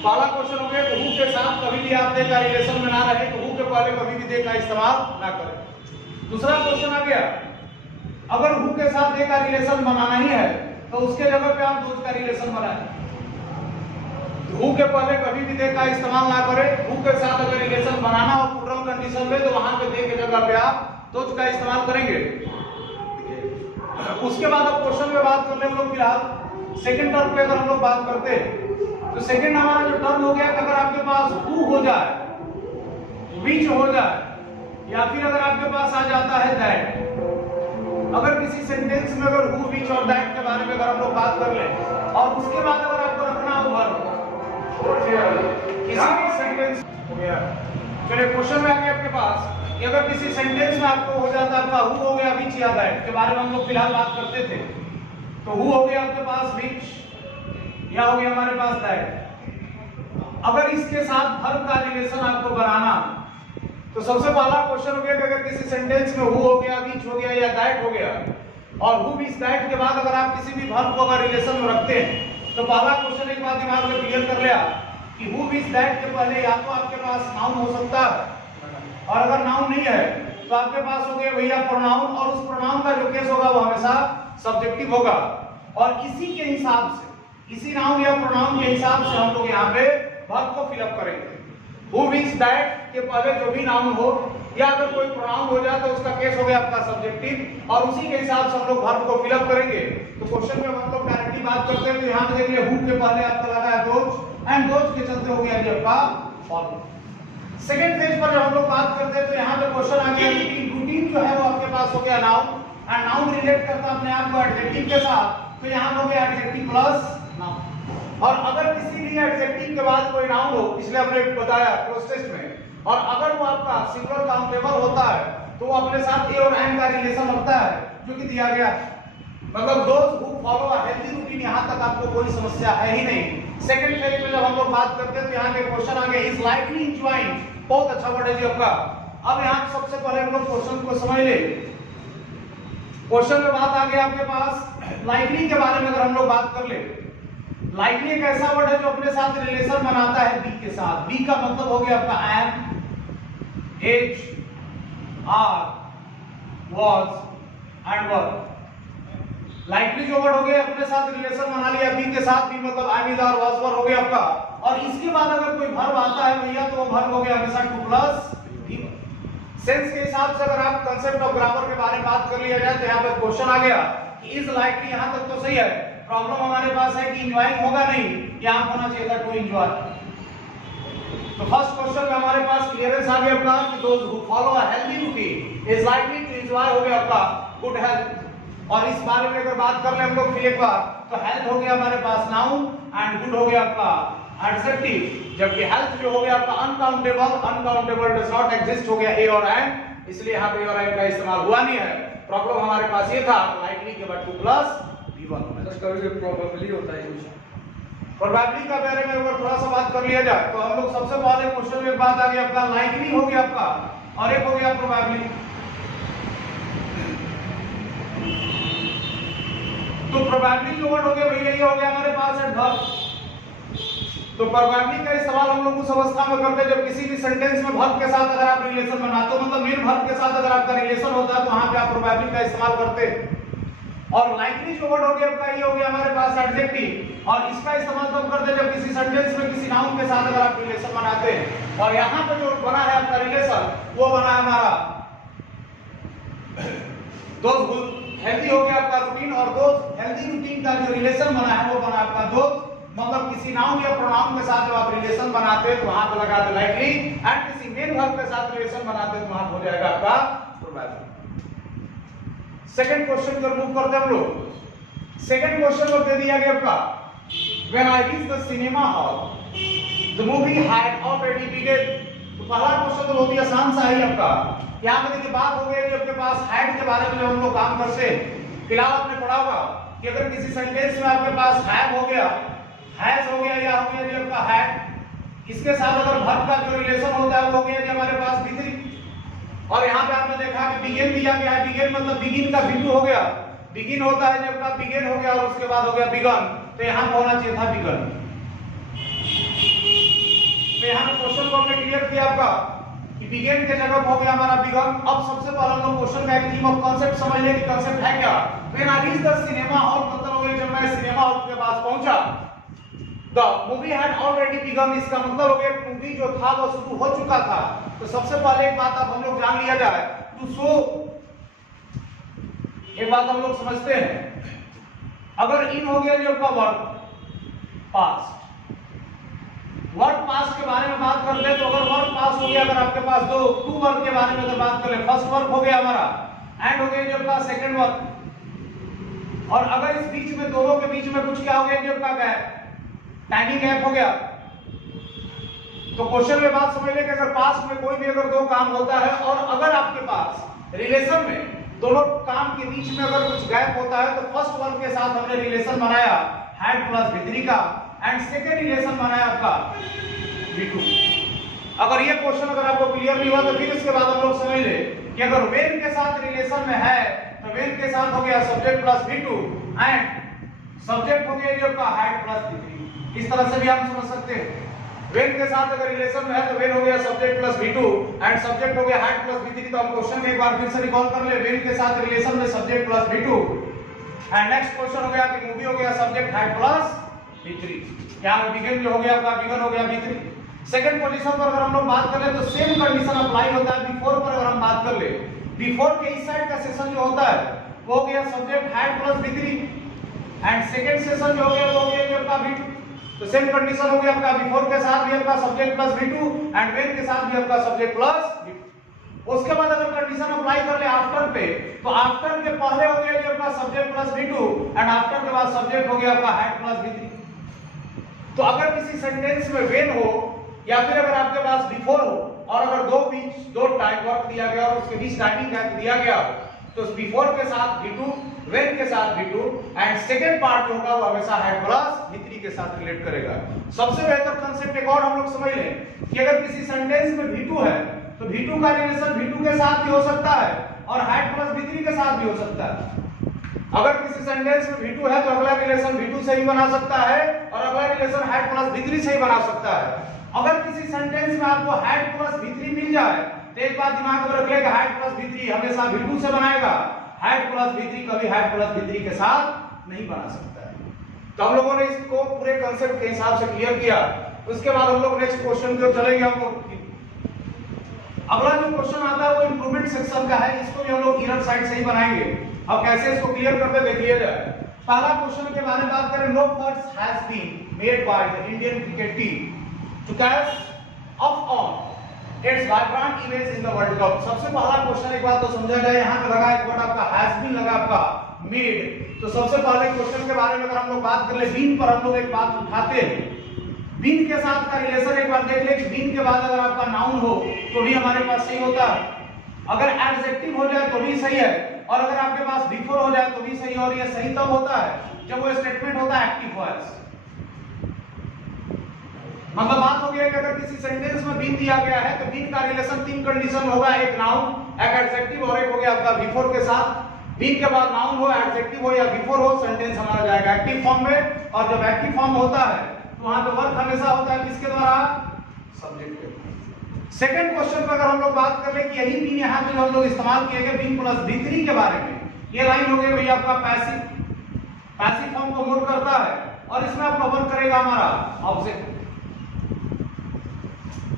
पहला क्वेश्चन हो गया कि हु के साथ कभी भी आप दे का रिलेशन में ना रहे, तो हु के पहले कभी भी दे का इस्तेमाल ना करें। दूसरा क्वेश्चन आ गया, अगर हु के साथ दे का रिलेशन बनाना ही है तो उसके जगह पे आप दोज का रिलेशन बनाएं। हु के पहले कभी भी दे का इस्तेमाल ना करें। हु के साथ अगर रिलेशन बनाना हो प्लूरल कंडीशन में, तो वहां पे दे के जगह पे आप दोज का इस्तेमाल करेंगे। उसके बाद अब क्वेश्चन में बात कर ले हम लोग फिलहाल सेकंड टर्म पे अगर हम लोग बात करते हैं, तो सेकंड हमारा जो टर्म हो गया कि अगर आपके पास हु हो जाए, विच हो जाए, या फिर अगर आपके पास आ जाता है दैट। अगर किसी सेंटेंस में अगर हु, विच और दैट के बारे में अगर हम लोग बात कर ले, और उसके बाद अगर आपको रखना हो वर्ब किसी भी सेंटेंस हो गया। चलिए क्वेश्चन में आ गया आपके पास कि अगर किसी सेंटेंस में आपको हो जाता है आपका हु हो गया विच या दैट के बारे में हम लोग फिलहाल बात करते थे, तो हु हो गया आपके पास विच या हो गया हमारे पास दैट। अगर इसके साथ वर्ब का रिलेशन आपको बनाना, तो सबसे पहला क्वेश्चन हो गया कि अगर किसी सेंटेंस में हु हो गया, विच हो गया या दैट हो गया, और हु विच दैट के बाद अगर आप किसी भी वर्ब को अगर रिलेशन में रखते हैं, तो पहला क्वेश्चन एक बात दिमाग में क्लियर कर लिया कि हु विच दैट के पहले या तो आपके पास नाउन हो सकता है, और अगर नाउन नहीं है तो आपके पास हो गया भैया प्रोनाउन, और उस प्रोनाउन का जो केस होगा वो हमेशा सब्जेक्टिव होगा। और इसी के हिसाब से इसी नाउन या प्रोनाउन के हिसाब से हम लोग यहाँ पे वर्ब को फिलअप करेंगे। हु मींस दैट के पहले जो भी नाउन हो या अगर कोई प्रोनाउन हो जाए तो उसका केस हो गया आपका सब्जेक्टिव और उसी के हिसाब से हम लोग वर्ब को फिलअप करेंगे। तो क्वेश्चन में हम लोग डायरेक्टली बात करते हैं तो यहाँ पे देखिए हु के पहले आपका लगा है दोज एंड दोज के चलते हो गया ये आपका फॉर्म। सेकंड पेज पर जब हम लोग बात करते हैं तो यहाँ पे क्वेश्चन आ गया रूटीन जो है वो आपके पास हो गया नाउन एंड नाउन रिलेट करता अपने आप को एडजेक्टिव के साथ तो यहाँ हो गया एडजेक्टिव प्लस नाउन। और अगर किसी भी एडजेक्टिव के बाद कोई नाउन हो इसलिए हमने बताया क्लोज टेस्ट में और अगर वो आपका सिंगुलर काउंटेबल होता है तो वो अपने साथ ए और एन का रिलेशन रखता है जो कि दिया गया मतलब those who follow a healthy routine. यहाँ तक आपको कोई समस्या है ही नहीं। सेकंड फेज में जब हम लोग बात करते हैं तो यहाँ के क्वेश्चन आ गए इज लाइकली इंजॉइंग, बहुत अच्छा वर्ड है जी आपका। अब यहाँ सबसे पहले हम लोग क्वेश्चन को समझ ले। क्वेश्चन में बात आ गया आपके पास लाइकली के बारे में अगर हम लोग बात कर ले, लाइकली एक ऐसा वर्ड है जो अपने साथ रिलेशन बनाता है बी के साथ। बी का मतलब हो गया आपका am, H, are, was and were. Likely जो वर्ड हो गया अपने साथ रिलेशन बना लिया बी के साथ, बी मतलब am is are was were हो गया आपका। और इसके बाद अगर कोई वर्ब आता है भैया तो वो वर्ब हो गया हमेशा टू प्लस बी। सेंस के हिसाब से अगर आप कांसेप्ट ऑफ ग्रामर के बारे में बात कर लिया जाए तो यहाँ पे क्वेश्चन आ गया कि इज लाइकली, यहाँ तक तो सही है। प्रॉब्लम हमारे पास है कि एंजॉयिंग होगा नहीं, यहाँ होना चाहिए था टू एंजॉय। तो फर्स्ट क्वेश्चन में हमारे पास क्लियरेंस आ गया आपका कि those who follow a healthy routine is likely to enjoy हो गया आपका गुड हेल्थ। और इस बारे में अगर बात कर ले हम लोग फिर एक बार तो हेल्थ हो गया हमारे पास नाउन एंड गुड हो गया आपका एडजेक्टिव, जबकि हेल्थ जो हो गया आपका uncountable, uncountable does not exist हो गया ए और एन, इसलिए यहाँ पे ए और एन का इस्तेमाल हुआ नहीं है। प्रॉब्लम हमारे पास ये था लाइकली के बाद टू प्लस b1 प्रोबेबली होता है कुछ प्रोबेबली का बारे में अगर थोड़ा सा बात कर लिया जाए तो हम लोग सबसे पहले क्वेश्चन में बात आ गई आपका लाइकली हो गया आपका और एक हो गया प्रोबेबली। तो प्रोबेबली जो वर्ड हो गया भैया ये हो गया हमारे पास एडवर्ब। तो प्रोबेबली का इस्तेमाल हम लोग उस अवस्था में करते हैं जब किसी भी सेंटेंस में वर्ब के साथ अगर आप रिलेशन बनाते हो, मतलब मेन वर्ब के साथ अगर आपका रिलेशन होता है तो वहां पे आप प्रोबेबली का इस्तेमाल करते हैं। और लाइकली जो वर्ड हो गया आपका ये हो गया हमारे पास एडजेक्टिव और इसका इस्तेमाल तब करते हैं जब किसी सेंटेंस में किसी नाउन के साथ अगर आप रिलेशन बनाते हैं। और यहाँ पे जो बना है आपका रिलेशन वो बना है हमारा दोस्त हेल्दी हो गया आपका रूटीन और दोस्त हेल्दी रूटीन का जो रिलेशन बना है वो बना आपका दोस्त, मतलब किसी नाउन या प्रोनाउन के साथ जब आप रिलेशन बनाते हैं तो वहां पे लगा दे लाइकली एंड किसी मेन वर्ब के साथ रिलेशन बनाते हैं तो वहां हो जाएगा आपका प्रोबेबली। सेकंड क्वेश्चन को रिमूव करते हैं हम लोग। सेकंड क्वेश्चन को दे दिया गया आपका when I reach the cinema hall the movie had already began. तो पहला क्वेश्चन तो बहुत ही आसान सा है आपका। यहाँ पे देखिए बात हो गई कि आपके पास हैड के बारे में जब हम लोग काम करते हैं, फिलहाल आपने पढ़ा होगा कि अगर किसी सेंटेंस में आपके पास हैव हो गया, हैज हो गया या हो गया जी आपका हैड, इसके साथ अगर वर्ब का जो रिलेशन होता है वो हो गया जी हमारे पास बिगन। और यहाँ पे आपने देखा कि बिगिन दिया गया है, बिगिन मतलब बिगिन का बिंदु हो गया, बिगिन होता है जब का बिगिन हो गया और उसके बाद हो गया बिगन, तो यहाँ पे होना चाहिए था बिगन। तो यहाँ पे क्वेश्चन को हमने क्लियर किया आपका कि बिगिन के जगह हो गया हमारा बिगन। अब सबसे पहले हम लोग क्वेश्चन का एक थीम ऑफ कांसेप्ट समझ लें कि कांसेप्ट है क्या। When I reach the cinema hall मतलब हो गया जब मैं सिनेमा हॉल के पास पहुंचा। The movie had already begun, इसका मतलब हो गया मूवी जो था वो शुरू हो चुका था। तो सबसे पहले एक बात अब हम लोग जान लिया जाए टू सो, एक बात हम लोग समझते हैं अगर इन हो गया जो का वर्ब पास्ट, वर्ब पास्ट के बारे में बात कर ले तो अगर वर्ब पास्ट हो गया, अगर आपके पास दो टू वर्ब के बारे में अगर बात कर ले, फर्स्ट वर्ब हो गया हमारा एंड हो गया जो का सेकंड वर्ब, और अगर इस बीच में दोनों के बीच में कुछ क्या हो गया जो का गैप, टाइमिंग गैप हो गया। तो क्वेश्चन में बात समझ ले कि अगर पास्ट में कोई भी अगर दो काम होता है और अगर आपके पास रिलेशन में दोनों काम के बीच में अगर कुछ गैप होता है तो फर्स्ट वर्ब के साथ हमने रिलेशन बनाया हैड प्लस भित्री का एंड सेकेंड रिलेशन बनाया आपका V2। अगर ये क्वेश्चन अगर आपको क्लियर नहीं हुआ तो फिर इसके बाद हम लोग समझ ले कि अगर वेन के साथ रिलेशन में है तो वेन के साथ हो गया subject plus V2 and subject हो गया जो का हैड प्लस V3। इस तरह से भी हम समझ सकते हैं वेन के साथ अगर रिलेशन में है तो वेन हो गया subject plus V2 and subject हो गया हैड प्लस V3। तो हम क्वेश्चन में एक बार फिर से रिकॉल कर ले, वेन के साथ रिलेशन में subject plus V2 and next question हो गया कि मूवी हो गया सब्जेक्ट हैड प्लस V3। यहाँ पे बिगन जो हो गया आपका बिगन हो गया V3। सेकंड पोजीशन पर अगर हम लोग बात कर ले तो सेम कंडीशन अप्लाई होता है B4 पर। अगर हम बात कर ले B4 के इस साइड का सेशन जो होता है वो हो गया subject had plus V3 and second session जो हो गया वो हो गया आपका V2। तो सेम कंडीशन हो गया आपका B4 के साथ भी आपका subject plus V2 and main के साथ भी आपका सब्जेक्ट प्लस V2। उसके बाद अगर कंडीशन अप्लाई कर ले आफ्टर पे तो आफ्टर के पहले हो गया आपका subject plus V2 and after के बाद सब्जेक्ट हो गया आपका हैड प्लस V3। तो अगर किसी सेंटेंस में व्हेन हो या फिर अगर आपके पास बिफोर हो और अगर दो टाइम वर्क दिया गया और उसके बीच टाइमिंग गैप दिया गया तो बिफोर के साथ V2 व्हेन के साथ V2 एंड सेकंड पार्ट जो होगा वो हमेशा हैड प्लस V3 के साथ रिलेट करेगा। सबसे बेहतर कांसेप्ट एक और हम लोग समझ लें कि अगर किसी सेंटेंस में V2 है तो V2 का रिलेशन V2 के साथ भी हो सकता है और हैड प्लस V3 के साथ भी हो सकता है। अगर किसी सेंटेंस में V2 है तो अगला रिलेशन V2 से ही बना सकता है और अगला रिलेशन हैड प्लस V3 से ही बना सकता है। अगर किसी सेंटेंस में आपको हैड प्लस V3 मिल जाए तो एक बात दिमाग में रख ले कि हैड प्लस V3 हमेशा V2 से बनाएगा, हैड प्लस V3 कभी हैड प्लस V3 के साथ नहीं बना सकता है। तो हम लोगों ने इसको पूरे कांसेप्ट के हिसाब से क्लियर किया। उसके बाद हम लोग नेक्स्ट क्वेश्चन की ओर चलेंगे। हम लोग अगला जो क्वेश्चन आता है वो इंप्रूवमेंट सेक्शन का है। इसको भी हम लोग इरर साइड से ही बनाएंगे। अब कैसे इसको क्लियर करते देख लिया जाए। पहला क्वेश्चन के बारे में बात करें। No efforts has been made by the Indian cricket team to catch up on its vibrant image in the World Cup। सबसे पहला क्वेश्चन एक बात तो समझा जाए, यहाँ पे लगा एक वर्ड आपका हैज बीन लगा आपका मेड। तो सबसे पहले क्वेश्चन के बारे में अगर हम लोग बात कर ले बीन पर हम लोग एक बात उठाते हैं। बीन के साथ का रिलेशन एक बार देख ले कि बीन के बाद अगर आपका नाउन हो तो भी हमारे पास सही होता है, अगर एडजेक्टिव हो जाए तो भी सही है और अगर आपके पास बिफोर हो जाए तो भी सही। और ये सही तब होता है जब वो स्टेटमेंट होता है एक्टिव वॉइस। मतलब बात हो गया कि अगर किसी सेंटेंस में बीन दिया गया है तो बीन का रिलेशन तीन कंडीशन होगा, एक नाउन, एक एडजेक्टिव और एक हो गया आपका बिफोर के साथ। बीन के बाद नाउन हो, एडजेक्टिव हो या बिफोर हो, सेंटेंस हमारा जाएगा एक्टिव फॉर्म में। और जब एक्टिव फॉर्म होता है तो वहां पे वर्क हमेशा होता है किसके द्वारा? सब्जेक्ट के। सेकंड क्वेश्चन पर अगर हम लोग बात कर ले कि यही बीन यहां पे हम लोग इस्तेमाल किए गए बीन प्लस V3 के बारे में। ये लाइन हो गई भैया आपका पैसिव फॉर्म को मूव करता है और इसमें आपका वर्क करेगा हमारा ऑब्जेक्ट।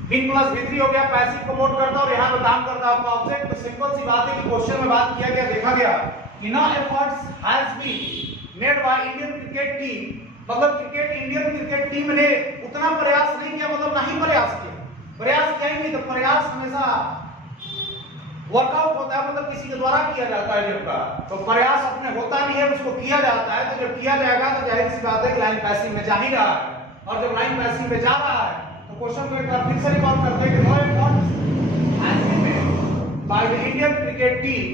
बीन प्लस V3 हो गया, पैसिव को मोड करता है और यहाँ पे काम करता है आपका ऑब्जेक्ट। तो सिंपल सी बात है कि क्वेश्चन में बात किया गया, देखा गया कि no efforts has been made by Indian cricket team. मतलब इंडियन क्रिकेट टीम ने उतना प्रयास नहीं किया, मतलब नहीं प्रयास किया। प्रयास किया ही नहीं तो प्रयास हमेशा वर्कआउट होता है, मतलब किसी के द्वारा किया जाता है। जब का तो प्रयास अपने होता नहीं है, उसको किया जाता है। तो जब किया जाएगा तो जाहिर सी बात है कि लाइन पैसिव में जा ही रहा है और जब लाइन पैसिव में जा रहा है तो क्वेश्चन को एक बार फिर से रिकॉल करते हैं कि no efforts has been made by the Indian cricket team.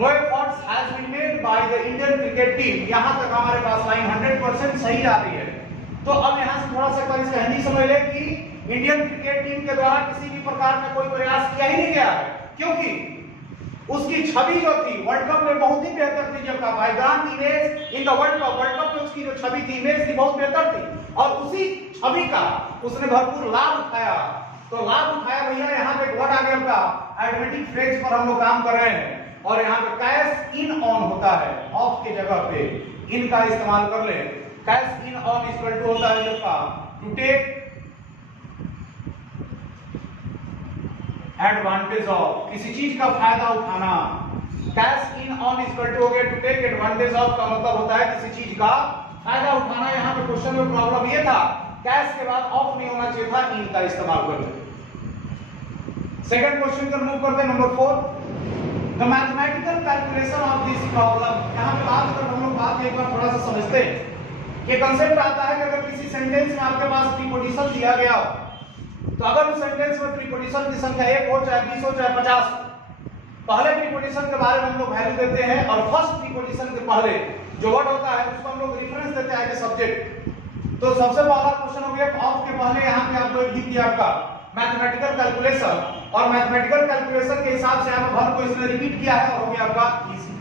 No efforts has been made by the Indian cricket team. यहां तक हमारे पास लाइन 100% सही आ रही है। तो अब यहां से थोड़ा सा एक बार इसका हिंदी समझ ले कि इंडियन क्रिकेट टीम के द्वारा किसी भी प्रकार का कोई प्रयास किया ही नहीं गया है, क्योंकि उसकी छवि जो थी वर्ल्ड कप में बहुत ही बेहतर थी। जब का vibrant image in the world cup में उसकी जो छवि थी, इमेज थी, बहुत बेहतर थी और उसी छवि का उसने भरपूर लाभ उठाया। तो लाभ उठाया भैया, यहाँ पे एक वर्ड आ गया आपका एडमेटिक फ्रेज पर हम लोग काम कर रहे हैं और यहाँ पे कैश इन ऑन होता है, ऑफ के जगह पे इन का इस्तेमाल कर ले। Cash in on equal to होता है आपका टू टेक एडवांटेज ऑफ, किसी चीज का फायदा उठाना। Cash in on equal to हो गया टू टेक एडवांटेज ऑफ का मतलब होता है किसी चीज का फायदा उठाना। यहाँ पे क्वेश्चन में प्रॉब्लम ये था कैश के बाद ऑफ नहीं होना चाहिए था, इन का इस्तेमाल कर ले। सेकंड क्वेश्चन को मूव करते हैं number 4। The mathematical calculation of this problem. यहाँ पे बात कर हम लोग बात एक बार थोड़ा सा समझते हैं। ये कांसेप्ट आता है कि अगर किसी सेंटेंस में आपके पास प्रीपोजिशन दिया गया हो तो अगर उस सेंटेंस में प्रीपोजिशन की संख्या 1 हो चाहे 20 हो चाहे 50, पहले प्रीपोजिशन के बारे में हम लोग वैल्यू देते हैं और फर्स्ट प्रीपोजिशन के पहले जो वर्ड होता है उसको हम लोग रेफरेंस देते हैं एज सब्जेक्ट। तो सबसे पहला क्वेश्चन हो गया ऑफ के पहले यहाँ पे आप लोग लिख दिया आपका मैथमेटिकल कैलकुलेशन और मैथमेटिकल कैलकुलेशन के हिसाब से यहाँ वर्ब को इसने रिपीट किया है और हो गया आपका इजी।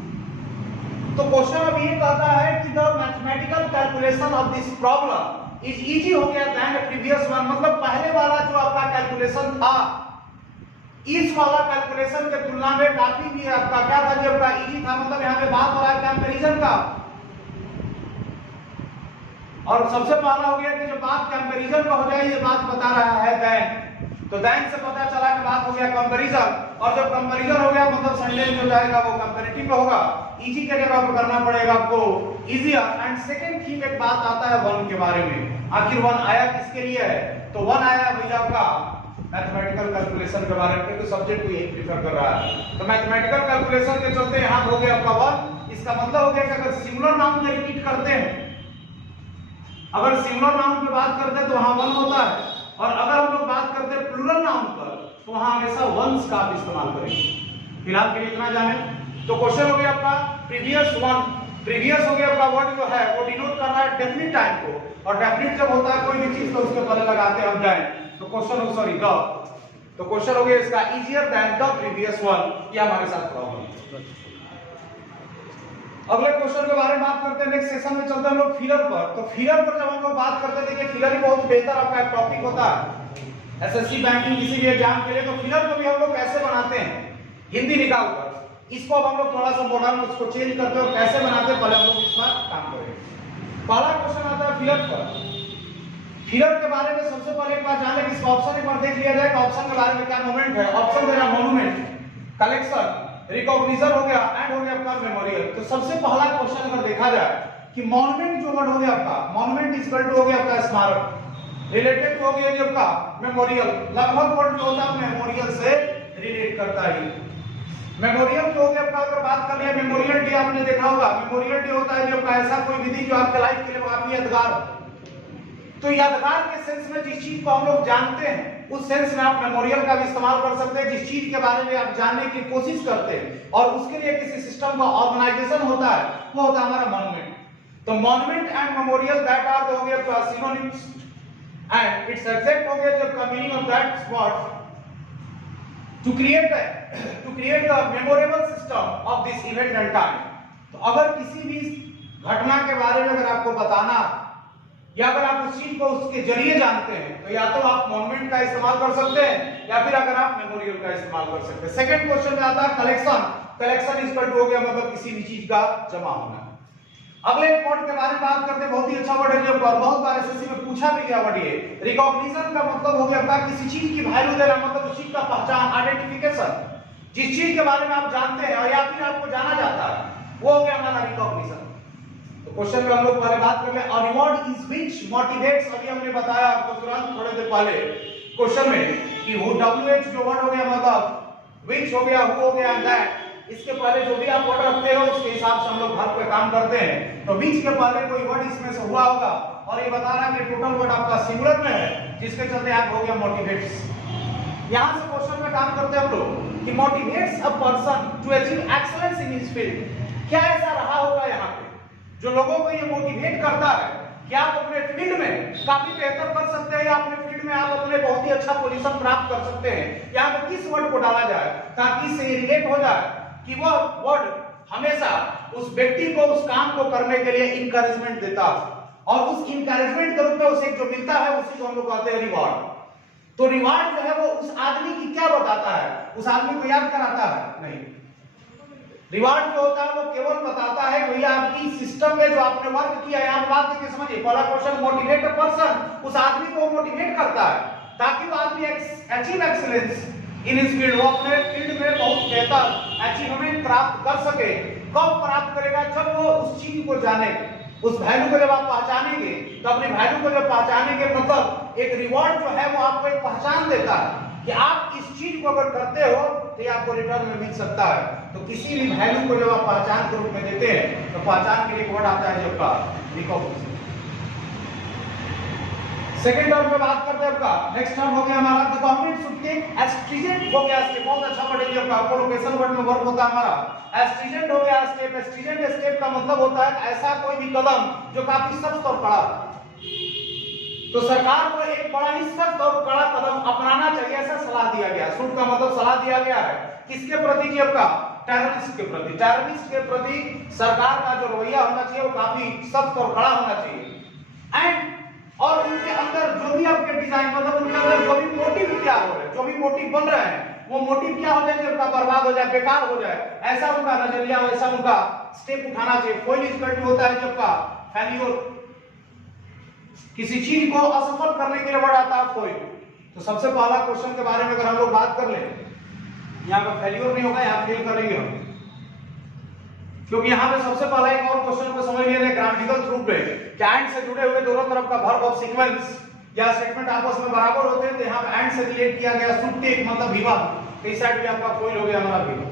तो क्वेश्चन अब ये कहता है कि the mathematical calculation of this problem is easy हो गया देन द प्रीवियस वन। मतलब पहले वाला जो आपका कैलकुलेशन था इस वाला कैलकुलेशन के तुलना में काफी भी आपका क्या था जो आपका इजी था। मतलब यहाँ पे बात हो रहा है कंपैरिजन का। और सबसे पहला हो गया कि जब बात कंपैरिजन का हो जाए, ये बात बता रहा है देन, तो देन से पता चला कि बात हो गया कंपैरिजन, और जब कंपैरिजन हो गया मतलब सेंटेंस जो जाएगा वो कंपैरेटिव पे होगा, इजी के जगह पे करना पड़ेगा आपको इजियर। एंड सेकंड थिंग एक बात आता है वन के बारे में, आखिर वन आया किसके लिए है, तो वन आया भैया आपका मैथमेटिकल कैलकुलेशन के बारे में, क्योंकि सब्जेक्ट को यही प्रेफर कर रहा है। तो मैथमेटिकल कैलकुलेशन के चलते यहाँ हो गया आपका वन। इसका मतलब हो गया कि अगर सिमिलर नाउन में रिपीट करते हैं, अगर सिमिलर नाउन की बात करते हैं तो वहां वन होता है, और अगर हम लोग बात करते हैं प्लूरल नाउन पर तो वहां हमेशा वंस का आप इस्तेमाल करेंगे। फिलहाल के लिए इतना जाने। तो क्वेश्चन हो गया आपका प्रीवियस वन। प्रीवियस हो गया आपका वर्ड जो है वो डिनोट कर रहा है डेफिनिट टाइम को, और डेफिनिट जब होता है कोई भी चीज तो उसके पहले लगाते हम जाए, तो क्वेश्चन हो सॉरी द, तो क्वेश्चन हो गया इसका easier than the previous one, ये हमारे साथ प्रॉब्लम। अगले क्वेश्चन के बारे में बात करते हैं, नेक्स्ट सेशन में चलते हैं हम लोग फिगर पर। तो फिगर पर जब हम लोग बात करते हैं, देखिए फिगर ही बहुत बेहतर आपका एक टॉपिक होता है एसएससी बैंकिंग किसी भी एग्जाम के लिए। तो फिगर को भी हम लोग कैसे बनाते हैं हिंदी निकाल कर, इसको अब हम लोग थोड़ा सा मॉडर्न उसको चेंज करते हैं और कैसे बनाते हैं, पहले हम लोग इस पर काम करेंगे। पहला क्वेश्चन आता है फिगर पर। फिगर के बारे में सबसे पहले एक बात जान लें कि इसका ऑप्शन एक बार देख लिया जाए कि ऑप्शन के बारे में क्या मोमेंट है। ऑप्शन दे रहा मॉन्यूमेंट, कलेक्शन, रिकॉग्निशन हो गया एंड हो गया आपका मेमोरियल। तो सबसे पहला क्वेश्चन अगर देखा जाए कि मॉन्यूमेंट जो वर्ड हो गया आपका, मॉन्यूमेंट इज इक्वल टू हो गया आपका स्मारक, रिलेटेड हो गया जो आपका मेमोरियल, लगभग वर्ड जो होता है मेमोरियल से रिलेट करता है। मेमोरियल जो हो गया आपका, अगर बात कर लिया मेमोरियल डे आपने देखा होगा, मेमोरियल डे होता है जो आपका ऐसा कोई विधि जो आपके लाइफ के लिए काफी यादगार हो। तो यादगार के सेंस में जिस चीज को हम लोग जानते हैं उस सेंस में आप मेमोरियल का भी इस्तेमाल कर सकते हैं। जिस चीज के बारे में आप जानने की कोशिश करते हैं और उसके लिए किसी सिस्टम का ऑर्गेनाइजेशन होता है, वो होता है हमारा मॉन्यूमेंट। तो monument and memorial that are हो गया सिनोनिम्स एंड इट्स एग्जैक्ट हो गया जो meaning of that word to create the memorable system of this event and time। तो अगर किसी भी घटना के बारे में अगर आपको बताना या अगर आप उस चीज को उसके जरिए जानते हैं तो या तो आप मॉन्यूमेंट का इस्तेमाल कर सकते हैं या फिर अगर आप मेमोरियल का इस्तेमाल कर सकते हैं। सेकंड क्वेश्चन में आता है collection. Collection is equal to हो गया मतलब किसी भी चीज का जमा होना। अगले वर्ड के बारे में बात करते हैं, बहुत ही अच्छा वर्ड है जो बहुत बार एसएससी में पूछा भी गया वर्ड ये। रिकॉग्निशन का मतलब हो गया आपका किसी चीज की वैल्यू देना, मतलब उस चीज का पहचान, आइडेंटिफिकेशन। जिस चीज के बारे में आप जानते हैं और या फिर आपको जाना जाता है वो हो गया हमारा रिकॉग्निशन। तो क्वेश्चन में हम लोग पहले बात कर ले, a reward is which motivates, अभी हमने बताया आपको तुरंत थोड़ी देर पहले क्वेश्चन में कि हु डब्ल्यूएच जो वर्ड हो गया मतलब व्हिच हो गया, हु हो गया एंड दैट, इसके पहले जो भी आप वर्ड रखते हो उसके हिसाब से हम लोग वर्ब पे काम करते हैं। तो व्हिच के पहले कोई वर्ड इसमें से हुआ होगा और ये बता रहा है कि टोटल वर्ड आपका सिंगुलर में है, जिसके चलते आप हो गया मोटिवेट्स। यहां से क्वेश्चन में काम करते हैं हम लोग कि motivates a person to achieve excellence in his field. क्या ऐसा रहा होगा यहाँ पे जो लोगों को ये मोटिवेट करता है कि आप अपने फील्ड में काफी बेहतर कर सकते हैं या अपने फील्ड में आप अपने बहुत ही अच्छा पोजीशन प्राप्त कर सकते हैं। यहाँ पे किस वर्ड को डाला जाए ताकि इससे रिलेट हो जाए कि वो वर्ड हमेशा उस व्यक्ति को उस काम को करने के लिए इंकरेजमेंट देता है और उस इंकरेजमेंट के रूप में उसे जो मिलता है उसी को हम लोग कहते हैं रिवॉर्ड। तो रिवॉर्ड जो है वो उस आदमी की क्या बताता है, उस आदमी को याद कराता है? नहीं, रिवॉर्ड जो होता है वो केवल बताता है भैया आपकी सिस्टम में जो आपने वर्क किया है। आप बात देखिए समझिए, पहला क्वेश्चन मोटिवेट अ पर्सन, उस आदमी को मोटिवेट करता है ताकि वो आदमी अचीव एक्सीलेंस इन इस फील्ड, वो अपने फील्ड में बहुत बेहतर अचीवमेंट प्राप्त कर सके। कब प्राप्त करेगा? जब वो उस चीज को जाने, उस वैल्यू को जब आप पहचानेंगे तो अपनी वैल्यू को जब पहचानेंगे मतलब एक रिवॉर्ड जो है वो आपको एक पहचान देता है कि आप इस चीज को अगर करते हो तो ये आपको रिटर्न में मिल सकता है। तो किसी भी वैल्यू को जब आप पहचान के रूप में देते हैं तो पहचान के लिए एक वर्ड आता है जो का रिकॉग्निशन। सेकंड टर्म पे बात करते हैं आपका, नेक्स्ट टर्म हो गया हमारा the government should take astringent हो गया स्टेप। बहुत अच्छा वर्ड है ये आपका, कोलोकेशन वर्ड में वर्ब होता है हमारा एस्ट्रिजेंट हो गया स्टेप। एस्ट्रिजेंट स्टेप का मतलब होता है ऐसा कोई भी कदम जो काफी सख्त और कड़ा। तो सरकार को एक बड़ा ही सख्त और कड़ा कदम अपनाना चाहिए, ऐसा सलाह दिया गया। शुड का मतलब सलाह दिया गया है किसके प्रति जी आपका? टेररिस्ट के प्रति। टेररिस्ट के प्रति सरकार का जो रवैया होना चाहिए वो काफी सख्त और कड़ा होना चाहिए। एंड और उनके अंदर जो भी आपके डिजाइन मतलब उनके अंदर जो भी मोटिव तैयार हो रहे हैं, जो भी मोटिव बन रहे हैं वो मोटिव क्या हो जाए जब बर्बाद हो जाए, बेकार हो जाए, ऐसा उनका नजरिया, ऐसा उनका स्टेप उठाना चाहिए। फॉइल इज इक्वल टू होता है जब का फेल्योर। किसी चीज को असफल करने के लिए वर्ड आता है फोइल। तो सबसे पहला क्वेश्चन के बारे में अगर हम लोग बात कर ले, यहाँ पर फेल्योर नहीं होगा, यहाँ फेल करेंगे हम, क्योंकि यहाँ पे सबसे पहला एक और क्वेश्चन को समझ लिया ग्रामेटिकल रूप में कि एंड से जुड़े हुए दोनों तरफ का वर्ब ऑफ सीक्वेंस या स्टेटमेंट आपस में बराबर होते हैं, तो यहाँ पे एंड से रिलेट किया गया शुड टेक मतलब विवा, तो इस साइड भी आपका फोइल हो गया हमारा विवा।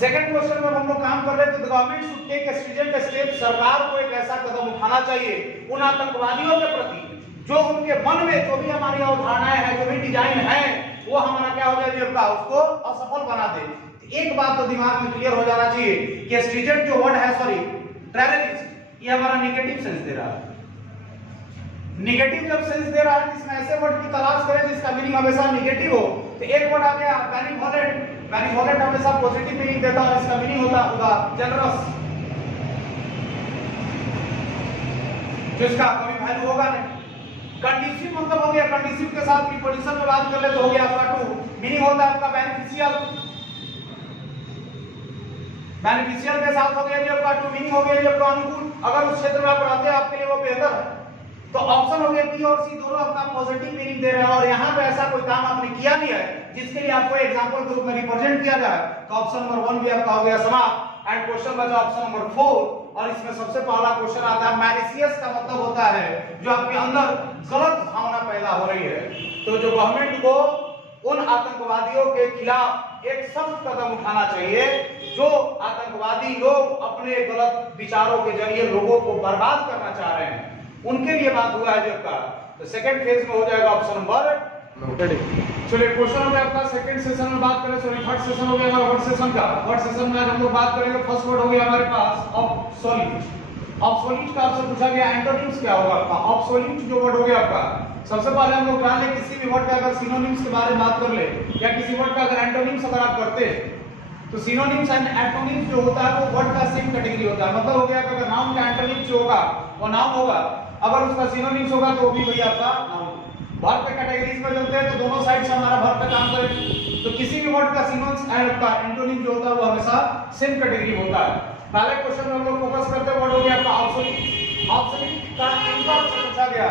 सेकंड क्वेश्चन में हम लोग काम कर रहे थे, government should take a stringent step, सरकार को एक ऐसा कदम उठाना चाहिए उन आतंकवादियों के प्रति जो उनके मन में जो भी हमारी अवधारणाएं हैं, जो भी डिजाइन है, वो हमारा क्या हो जाए उसको असफल बना दे। एक बात तो दिमाग में क्लियर हो जाना चाहिए कि स्ट्रिजेंट जो वर्ड है, सॉरी ट्रेरेलिस्ट, ये हमारा नेगेटिव सेंस दे रहा है। नेगेटिव जब सेंस दे रहा है, इसमें ऐसे वर्ड की तलाश करें जिसका मीनिंग हमेशा नेगेटिव हो। तो एक वर्ड आ गया बेनिवोलेंट, बेनिवोलेंट हमेशा पॉजिटिव मीनिंग देता है, इसका मीनिंग होगा जनरस, जिसका कोई वैल्यू होगा नहीं। कंडीसिव मतलब हो गया, कंडीसिव के साथ प्रीपोजिशन में बात कर ले तो हो गया आपका टू, मीनिंग होता है आपका बेनिफिशियल, बेनिफिशियल के साथ हो गया ये आपका टू, मीनिंग हो गया ये आपका अनुकूल, अगर उस क्षेत्र में आप रहते हैं आपके लिए वो बेहतर है। तो ऑप्शन हो गया बी और सी दोनों अपना पॉजिटिव मीनिंग दे रहे हैं, और यहाँ पे ऐसा कोई काम आपने किया नहीं है जिसके लिए आपको एग्जांपल के रूप में रिप्रेजेंट किया जाए, तो ऑप्शन नंबर 1 भी आपका हो गया समाप्त। एंड क्वेश्चन बचा ऑप्शन नंबर 4, और इसमें सबसे पहला क्वेश्चन आता है मैलिशियस का मतलब होता है जो आपके अंदर गलत भावना पैदा हो रही है। तो जो गवर्नमेंट को उन आतंकवादियों के खिलाफ एक सख्त कदम उठाना चाहिए जो आतंकवादी लोग अपने गलत विचारों के जरिए लोगों को बर्बाद करना चाह रहे हैं, उनके लिए बात हुआ है जब का। तो सेकंड फेज में हो जाएगा ऑप्शन नंबर, चलिए क्वेश्चन हो गया आपका सेकंड सेशन में बात करें, सॉरी थर्ड सेशन हो गया हमारा वर्ड सेशन का। वर्ड सेशन में आज हम लोग बात करेंगे, फर्स्ट वर्ड हो गया हमारे पास ऑब्सोल्यूट। ऑब्सोल्यूट का आपसे पूछा गया एंटोनिम्स क्या होगा आपका। ऑब्सोल्यूट जो वर्ड हो गया आपका, सबसे पहले हम लोग जान ले किसी भी वर्ड का अगर सिनोनिम्स के बारे में बात कर ले या किसी वर्ड का अगर एंटोनिम्स अगर आप करते हैं, तो सिनोनिम्स एंड एंटोनिम्स जो होता है वो वर्ड का सेम कैटेगरी होता है। मतलब हो गया अगर नाउन का एंटोनिम्स जो होगा वो नाउन होगा, अगर उसका सिनोनिम्स होगा तो वो भी भैया आपका नाउन। वर्ब के कैटेगरीज में चलते हैं तो दोनों साइड से हमारा वर्ब का काम करें, तो किसी भी वर्ड का सिनोनिम्स एंड का एंटोनिम जो होता है वो हमेशा सेम कैटेगरी होता है। पहले क्वेश्चन में हम लोग फोकस करते हैं वर्ड हो गया आपका ऑब्सोल्यूट। ऑब्सोल्यूट का एंटोनिम से पूछा गया।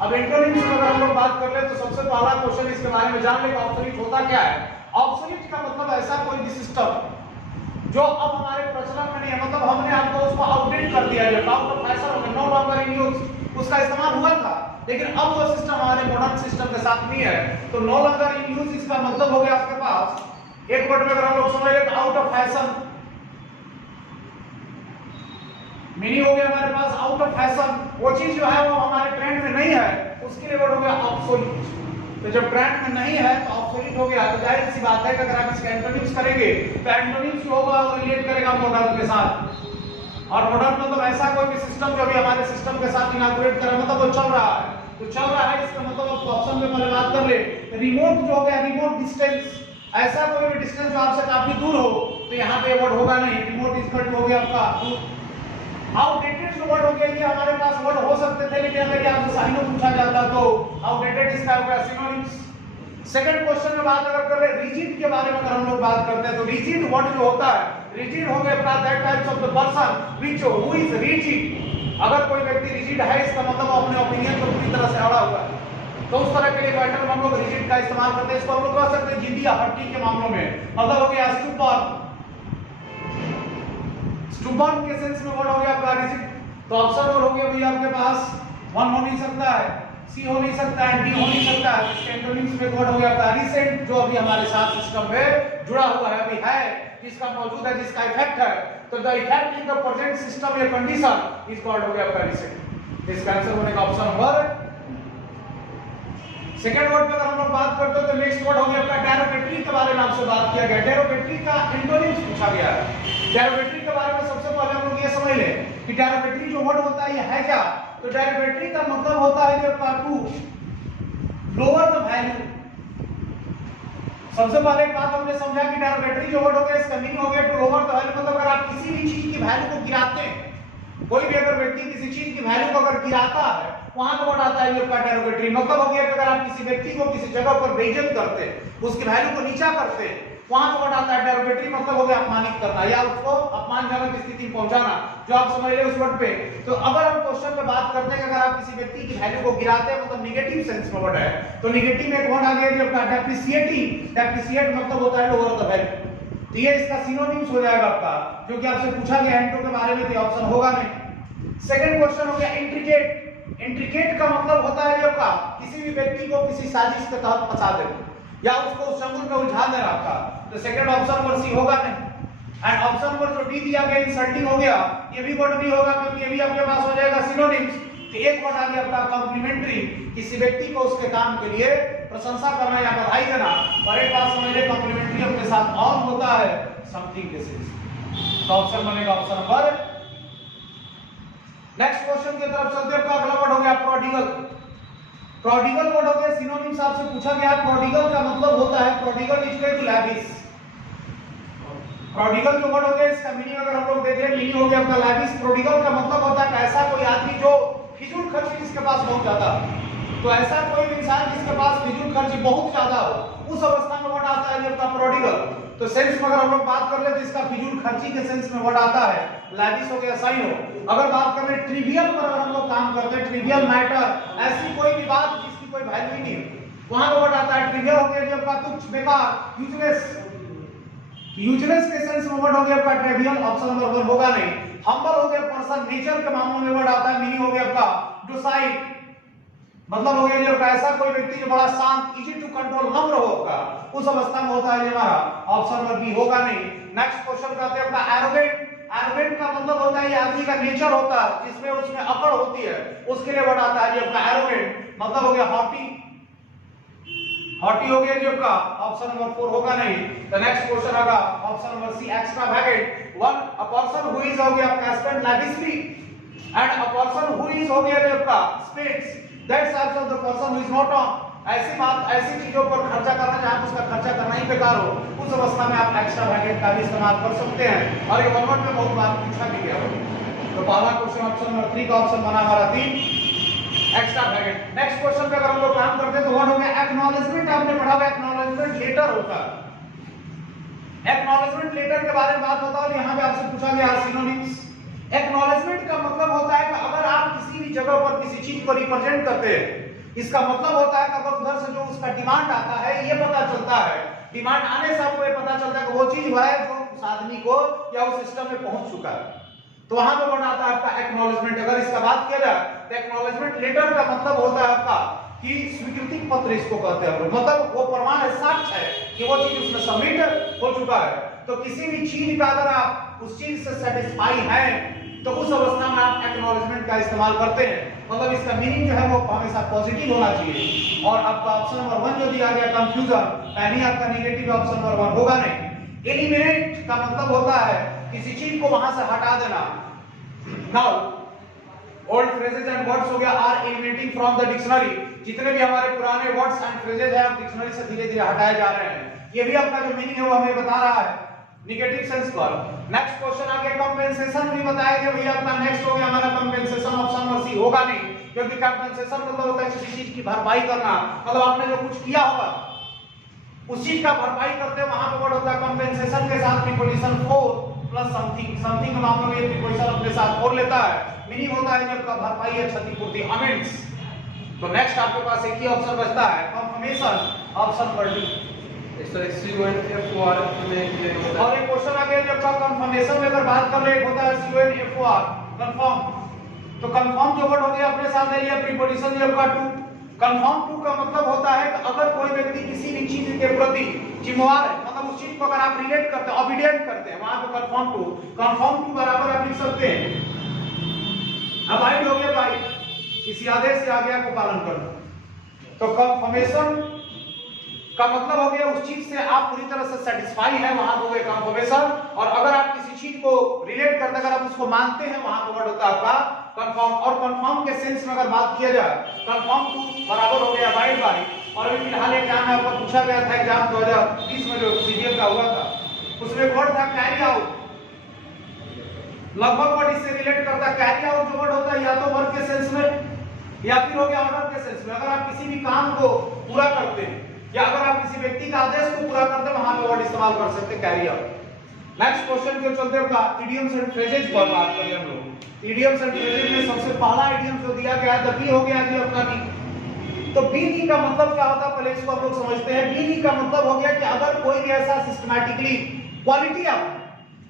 अब एंटोनिम्स में अगर हम लोग बात कर ले तो सबसे पहला क्वेश्चन इसके बारे में जान ले कि ऑब्सोल्यूट होता क्या है। ऑब्सोल्यूट का मतलब ऐसा कोई भी सिस्टम जो अब हमारे प्रचलन में नहीं है, मतलब हमने आपको उसको आउटडेट कर दिया है, आउट ऑफ फैशन में, नो लॉन्गर इन यूज, उसका इस्तेमाल हुआ था लेकिन अब वो सिस्टम हमारे मॉडर्न सिस्टम के साथ नहीं है, तो नो लॉन्गर इन यूज इसका मतलब हो गया आपके पास एक वर्ड में अगर हम लोग समझ ले तो आउट ऑफ फैशन, मीनिंग हो गया हमारे पास आउट ऑफ फैशन, वो चीज जो है वो हमारे ट्रेंड में नहीं है, उसके लिए वर्ड हो गया ऑब्सोल्यूट। तो जब ट्रेंड में नहीं है तो ऑब्सोल्यूट हो गया। तो जाहिर सी बात है कि अगर आप इसका एंटोनिम्स करेंगे तो एंटोनिम्स जो होगा वो रिलेट करेगा मॉडर्न के साथ, और मॉडर्न मतलब ऐसा कोई भी सिस्टम जो भी हमारे सिस्टम के साथ इनॉग्रेट करा, मतलब वो चल रहा है, तो चल रहा है इसका मतलब ऑप्शन में पहले बात कर ले। रिमोट जो हो गया, रिमोट डिस्टेंस, ऐसा कोई भी डिस्टेंस जो आपसे काफी दूर हो तो यहाँ पे वर्ड होगा नहीं, रिमोट इक्वल हो गया आपका। आउटडेटेड जो वर्ड हो गया, ये हमारे पास वर्ड हो सकते थे लेकिन अगर ये आपसे साइनो पूछा जाता तो आउटडेटेड इसका हो गया सिनोनिम्स। सेकंड क्वेश्चन में बात अगर कर ले रिजिड के बारे में, अगर हम लोग बात करते हैं तो रिजिड वर्ड जो होता है, रिजिड हो गया अपना that types of the person which who is rigid. अगर कोई व्यक्ति रिजिड है इसका मतलब वो अपने ओपिनियन को पूरी तरह से अड़ा हुआ है, तो उस तरह के लिए पैटर्न हम लोग रिजिड का इस्तेमाल करते हैं। इसको हम लोग कह सकते हैं जिद्दी या हट्टी के मामलों में, मतलब हो गया स्टूपर, स्टूबर्न के सेंस में वर्ड हो गया आपका रिजिड। तो ऑप्शन और हो गया भैया आपके पास 1 हो नहीं सकता है, सी हो नहीं सकता है, डी हो नहीं सकता है, इसके एंटोनिम्स में वर्ड हो गया आपका रिसेंट, जो अभी हमारे साथ सिस्टम में जुड़ा हुआ है, अभी है, जिसका मौजूद है, जिसका इफेक्ट है, तो the effect in the present system या कंडीशन इज कॉल्ड हो गया आपका रिसेंट। इसका आंसर होने का ऑप्शन नंबर सेकंड वर्ड पे अगर हम लोग बात करते हैं तो नेक्स्ट वर्ड हो गया आपका डेरिवेटरी के बारे में आपसे बात किया गया। डेरिवेटरी का एंटोनिम्स पूछा गया है। डेरिवेटरी के बारे में सबसे पहले हम लोग ये समझ लें कि डेरिवेटरी जो वर्ड होता है ये है क्या। तो डेरिवेटरी का मतलब होता है कि टू लोअर द वैल्यू। सबसे पहले एक बात हमने समझा कि डेरिवेटरी जो वर्ड हो गया इसका मीनिंग हो गया टू लोअर द वैल्यू, मतलब अगर आप किसी भी चीज की वैल्यू को गिराते हैं, कोई भी अगर व्यक्ति किसी चीज की वैल्यू को अगर गिराता है वहां पर वर्ड आता है ये डेरिवेटरी। मतलब हो गया कि अगर आप किसी व्यक्ति को किसी जगह पर बेइज्जत करते हैं, उसकी वैल्यू को नीचा करते हैं, वहां पर वर्ड आता है डेरोगेटरी, मतलब हो गया अपमानित करना या उसको अपमानजनक स्थिति में पहुंचाना, जो आप समझ रहे उस वर्ड पे। तो अगर हम क्वेश्चन में बात करते हैं कि अगर आप किसी व्यक्ति की वैल्यू को गिराते हैं, मतलब निगेटिव सेंस में वर्ड है, तो निगेटिव में एक वर्ड आ गया जो आपका डेप्रिसिएटिंग। डेप्रिसिएट मतलब होता है लोअर द वैल्यू। तो ये इसका सिनोनिम्स हो जाएगा आपका, क्योंकि आपसे पूछा गया एंटो के बारे में, तो ऑप्शन होगा नहीं। सेकंड क्वेश्चन हो गया इंट्रिकेट। इंट्रिकेट का मतलब होता है जो आपका किसी भी व्यक्ति को किसी साजिश के तहत फंसा देना या उसको उस चंगुल में उलझा देना आपका। तो सेकंड ऑप्शन नंबर सी होगा नहीं। एंड ऑप्शन नंबर जो डी दिया गया इंसल्टिंग हो गया, ये भी वर्ड नहीं होगा, क्योंकि ये भी आपके पास हो जाएगा सिनोनिम्स। तो एक वर्ड आ गया आपका कॉम्प्लीमेंट्री, किसी व्यक्ति को उसके काम के लिए प्रशंसा करना या बधाई देना। और एक बात समझिए, कॉम्प्लीमेंट्री अपने साथ ऑन होता है समथिंग के सेंस। तो ऑप्शन बनेगा ऑप्शन नंबर। नेक्स्ट क्वेश्चन की तरफ चलते हैं। अगला वर्ड हो गया प्रोडिगल। प्रोडिगल वर्ड हो गया सिनोनिम्स आपसे पूछा गया। प्रोडिगल का मतलब होता है prodigal is equal to lavish. Prodigal जो वर्ड हो गया इसका मीनिंग अगर हम लोग देख रहे हैं, मीनिंग हो गया आपका लैविश। प्रोडिगल का मतलब होता है ऐसा कोई आदमी जो फिजूल खर्ची जिसके पास बहुत ज्यादा। तो ऐसा कोई इंसान जिसके पास फिजूल खर्ची बहुत ज्यादा हो, उस अवस्था में वर्ड आता है आपका प्रोडिगल। तो सेंस में अगर हम लोग बात कर ले तो इसका फिजूल खर्ची के सेंस में वर्ड आता है लैविश हो गया साइनो। अगर बात कर ले ट्रिवियल पर, अगर हम लोग काम करते हैं ट्रिवियल मैटर, ऐसी कोई भी बात जिसकी कोई वैल्यू ही नहीं, वहां पर वर्ड आता है ट्रिवियल हो गया जो आपका तुच्छ, बेकार, यूजलेस। यूजलेस के सेंस में वर्ड हो गया आपका ट्रिवियल, ऑप्शन नंबर 1 होगा नहीं। हम्बल हो गया पर्सन, नेचर के मामलों में वर्ड आता है, मीनिंग हो गया आपका डोसाइल, मतलब हो गया जो ऐसा कोई व्यक्ति जो बड़ा शांत, इजी टू कंट्रोल, नम्र होगा, उस अवस्था में होता है ये हमारा ऑप्शन नंबर बी होगा नहीं। नेक्स्ट क्वेश्चन करते हैं अपना एरोगेंट। एरोगेंट का मतलब होता है ये आदमी का नेचर होता है जिसमें उसमें अकड़ होती है, उसके लिए वर्ड आता है ये अपना एरोगेंट, मतलब हो गया हॉटी। हॉटी हो गया जो का ऑप्शन नंबर 4 होगा नहीं। द नेक्स्ट क्वेश्चन होगा option number C extravagant. One a person who is हो गया आपका spend lavishly, and a person who is हो गया जो आपका spends, that's also the person who is not on. ऐसी बात, ऐसी चीजों पर खर्चा करना जहां उसका खर्चा करना ही बेकार हो, उस अवस्था में आप एक्स्ट्रावेगेंट का भी इस्तेमाल कर सकते हैं। और ये वन वर्ड में बहुत बार पूछा भी गया हो। तो पहला क्वेश्चन ऑप्शन नंबर 3 का ऑप्शन बना हमारा 3 एक्स्ट्रावेगेंट। नेक्स्ट क्वेश्चन पे अगर हम लोग काम करते हैं तो वर्ड हो गया एक्नॉलेजमेंट। आपने पढ़ा हुआ एक्नॉलेजमेंट लेटर होता है। एक्नॉलेजमेंट लेटर के बारे में बात होता है और यहां पे आपसे पूछा गया सिनोनिम्स। एक्नॉलेजमेंट का मतलब होता है कि अगर आप किसी भी जगह पर किसी चीज को रिप्रेजेंट करते हैं, इसका मतलब होता है कि अगर उधर से जो उसका डिमांड आता है ये पता चलता है, डिमांड आने से आपको ये पता चलता है कि वो चीज है जो उस आदमी को या उस सिस्टम में पहुंच चुका है, तो वहां पे वर्ड आता है आपका एक्नॉलेजमेंट। अगर इसका बात किया जाए तो एक्नॉलेजमेंट लेटर का मतलब होता है आपका कि स्वीकृति पत्र इसको कहते हैं, मतलब वो प्रमाण है, साक्ष्य है कि वो चीज उसमें सबमिट हो चुका है। तो किसी भी चीज का अगर आप उस चीज से सेटिस्फाई हैं तो उस अवस्था में आप एक्नॉलेजमेंट का इस्तेमाल करते हैं। मतलब इसका मीनिंग जो है वो हमेशा पॉजिटिव होना चाहिए। और आपका ऑप्शन नंबर 1 जो दिया गया कंफ्यूजन, यानी आपका नेगेटिव ऑप्शन नंबर 1 होगा नहीं। एलिमिनेट का मतलब होता है किसी चीज को वहां से हटा देना। Now old phrases and words हो गया are eliminating from the dictionary. जितने भी हमारे पुराने वर्ड्स एंड फ्रेजेस हैं आप डिक्शनरी से धीरे-धीरे हटाए जा रहे हैं। ये भी आपका जो मीनिंग है वो हमें बता रहा है नेगेटिव सेंस पर। नेक्स्ट क्वेश्चन आ गया कंपेंसेशन भी बताया गया भैया आपका। नेक्स्ट हो गया हमारा कंपेंसेशन, ऑप्शन नंबर सी होगा नहीं, क्योंकि कंपेंसेशन मतलब होता है किसी चीज की भरपाई करना, मतलब आपने जो कुछ किया होगा उस चीज का भरपाई करते हैं, वहां पे वर्ड होता है कंपेंसेशन के साथ preposition for plus something. Something के मामले में ये प्रीपोजिशन अपने साथ फॉर लेता है, मीनिंग होता है जब का भरपाई या क्षतिपूर्ति, अमेंड्स। तो नेक्स्ट आपके पास एक ही ऑप्शन बचता है confirmation, option number D. Sir CONFOR में ये होता है। और एक क्वेश्चन आ गया जब का कंफर्मेशन में अगर बात कर ले, एक होता है CONFOR कंफर्म। तो कंफर्म जो वर्ड हो गया अपने साथ ले लिया प्रीपोजिशन जब का टू। कंफर्म टू का मतलब होता है कि अगर कोई व्यक्ति किसी भी चीज के प्रति जिम्मेवार है, मतलब उस चीज को अगर आप रिलेट करते हैं, ऑबिडिएंट करते हैं, वहां पे कंफर्म टू बराबर आप लिख सकते हैं अबाइड हो गया भाई, किसी आदेश या आज्ञा को पालन करना। तो कंफर्मेशन का मतलब हो गया उस चीज से आप पूरी तरह से सेटिस्फाई हैं, वहां हो गया कंफर्मेशन। और अगर आप किसी चीज को रिलेट करते हैं, अगर आप उसको मानते हैं, वहां पर वर्ड होता है आपका कंफर्म। और कंफर्म के सेंस में अगर बात किया जाए, कंफर्म टू बराबर हो गया अबाइड बाय। और अभी फिलहाल एग्जाम में आपको पूछा गया था, एग्जाम 2020 में जो सीजीएल का हुआ था, उसमें वर्ड था कैरी आउट। लगभग वर्ड इससे रिलेट करता है। कैरी आउट जो वर्ड होता है या तो वर्क के सेंस में या फिर हो गया ऑर्डर के सेंस में। अगर आप किसी भी काम को पूरा करते हैं या अगर आप किसी व्यक्ति का आदेश को पूरा करते वहां पे वर्ड इस्तेमाल कर सकते कैरी आउट। नेक्स्ट क्वेश्चन के चलते होगा इडियम्स एंड फ्रेजेज पर बात करें हम लोग। इडियम्स एंड फ्रेजेज में सबसे पहला इडियम जो दिया गया है द बी हो गया जी अपना बी। तो बी नी का मतलब क्या होता है पहले इसको हम लोग समझते हैं। बी नी का मतलब हो गया कि अगर कोई भी ऐसा सिस्टमैटिकली क्वालिटी है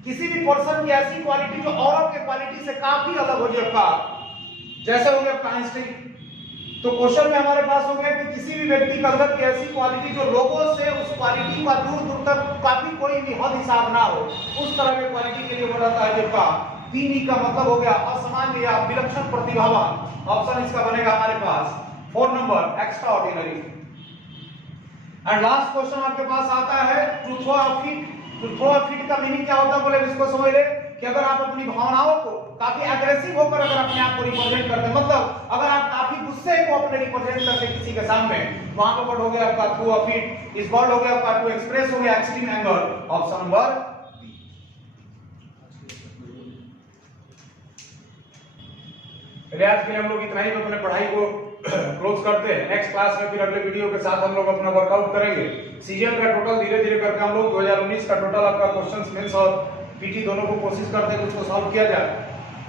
किसी भी पर्सन की ऐसी क्वालिटी जो औरों के क्वालिटी से काफी अलग हो जाए आपका, जैसे हो गया आपका आइंस्टाइन। तो क्वेश्चन में हमारे पास हो गया कि किसी भी व्यक्ति का अंदर की ऐसी क्वालिटी जो लोगों से उस क्वालिटी का दूर दूर तक काफी कोई भी हद हिसाब ना हो, उस तरह की क्वालिटी के लिए बोला जाता है आपका बी का मतलब हो गया असामान्य या विलक्षण प्रतिभावान। ऑप्शन इसका बनेगा हमारे पास 4 number extra ordinary. And last question आपके पास आता है ट्रूथ और फिट। ट्रूथ और फिट का मीनिंग क्या होता है बोले इसको समझ ले कि अगर आप अपनी भावनाओं को काफी एग्रेसिव होकर अगर अपने आप को रिप्रेजेंट करते हैं, मतलब अगर आप काफी गुस्से को अपने रिप्रेजेंट करते हैं किसी के सामने, वहां पर वर्ड हो गया आपका ट्रू और फिट। इस वर्ड हो गया आपका टू एक्सप्रेस हो गया extreme anger. Option number B. आज के लिए हम लोग इतना ही अपने पढ़ाई को क्लोज करते हैं। नेक्स्ट क्लास में फिर अगले वीडियो के साथ हम लोग अपना वर्कआउट करेंगे। सीजीएल का टोटल धीरे धीरे करके हम लोग 2019 का टोटल आपका क्वेश्चंस मेंस और पीटी दोनों को कोशिश करते हैं कि उसको सॉल्व किया जाए।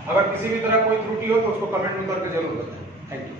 अगर किसी भी तरह कोई त्रुटि हो तो उसको कमेंट में करके जरूर बताएं। Thank you.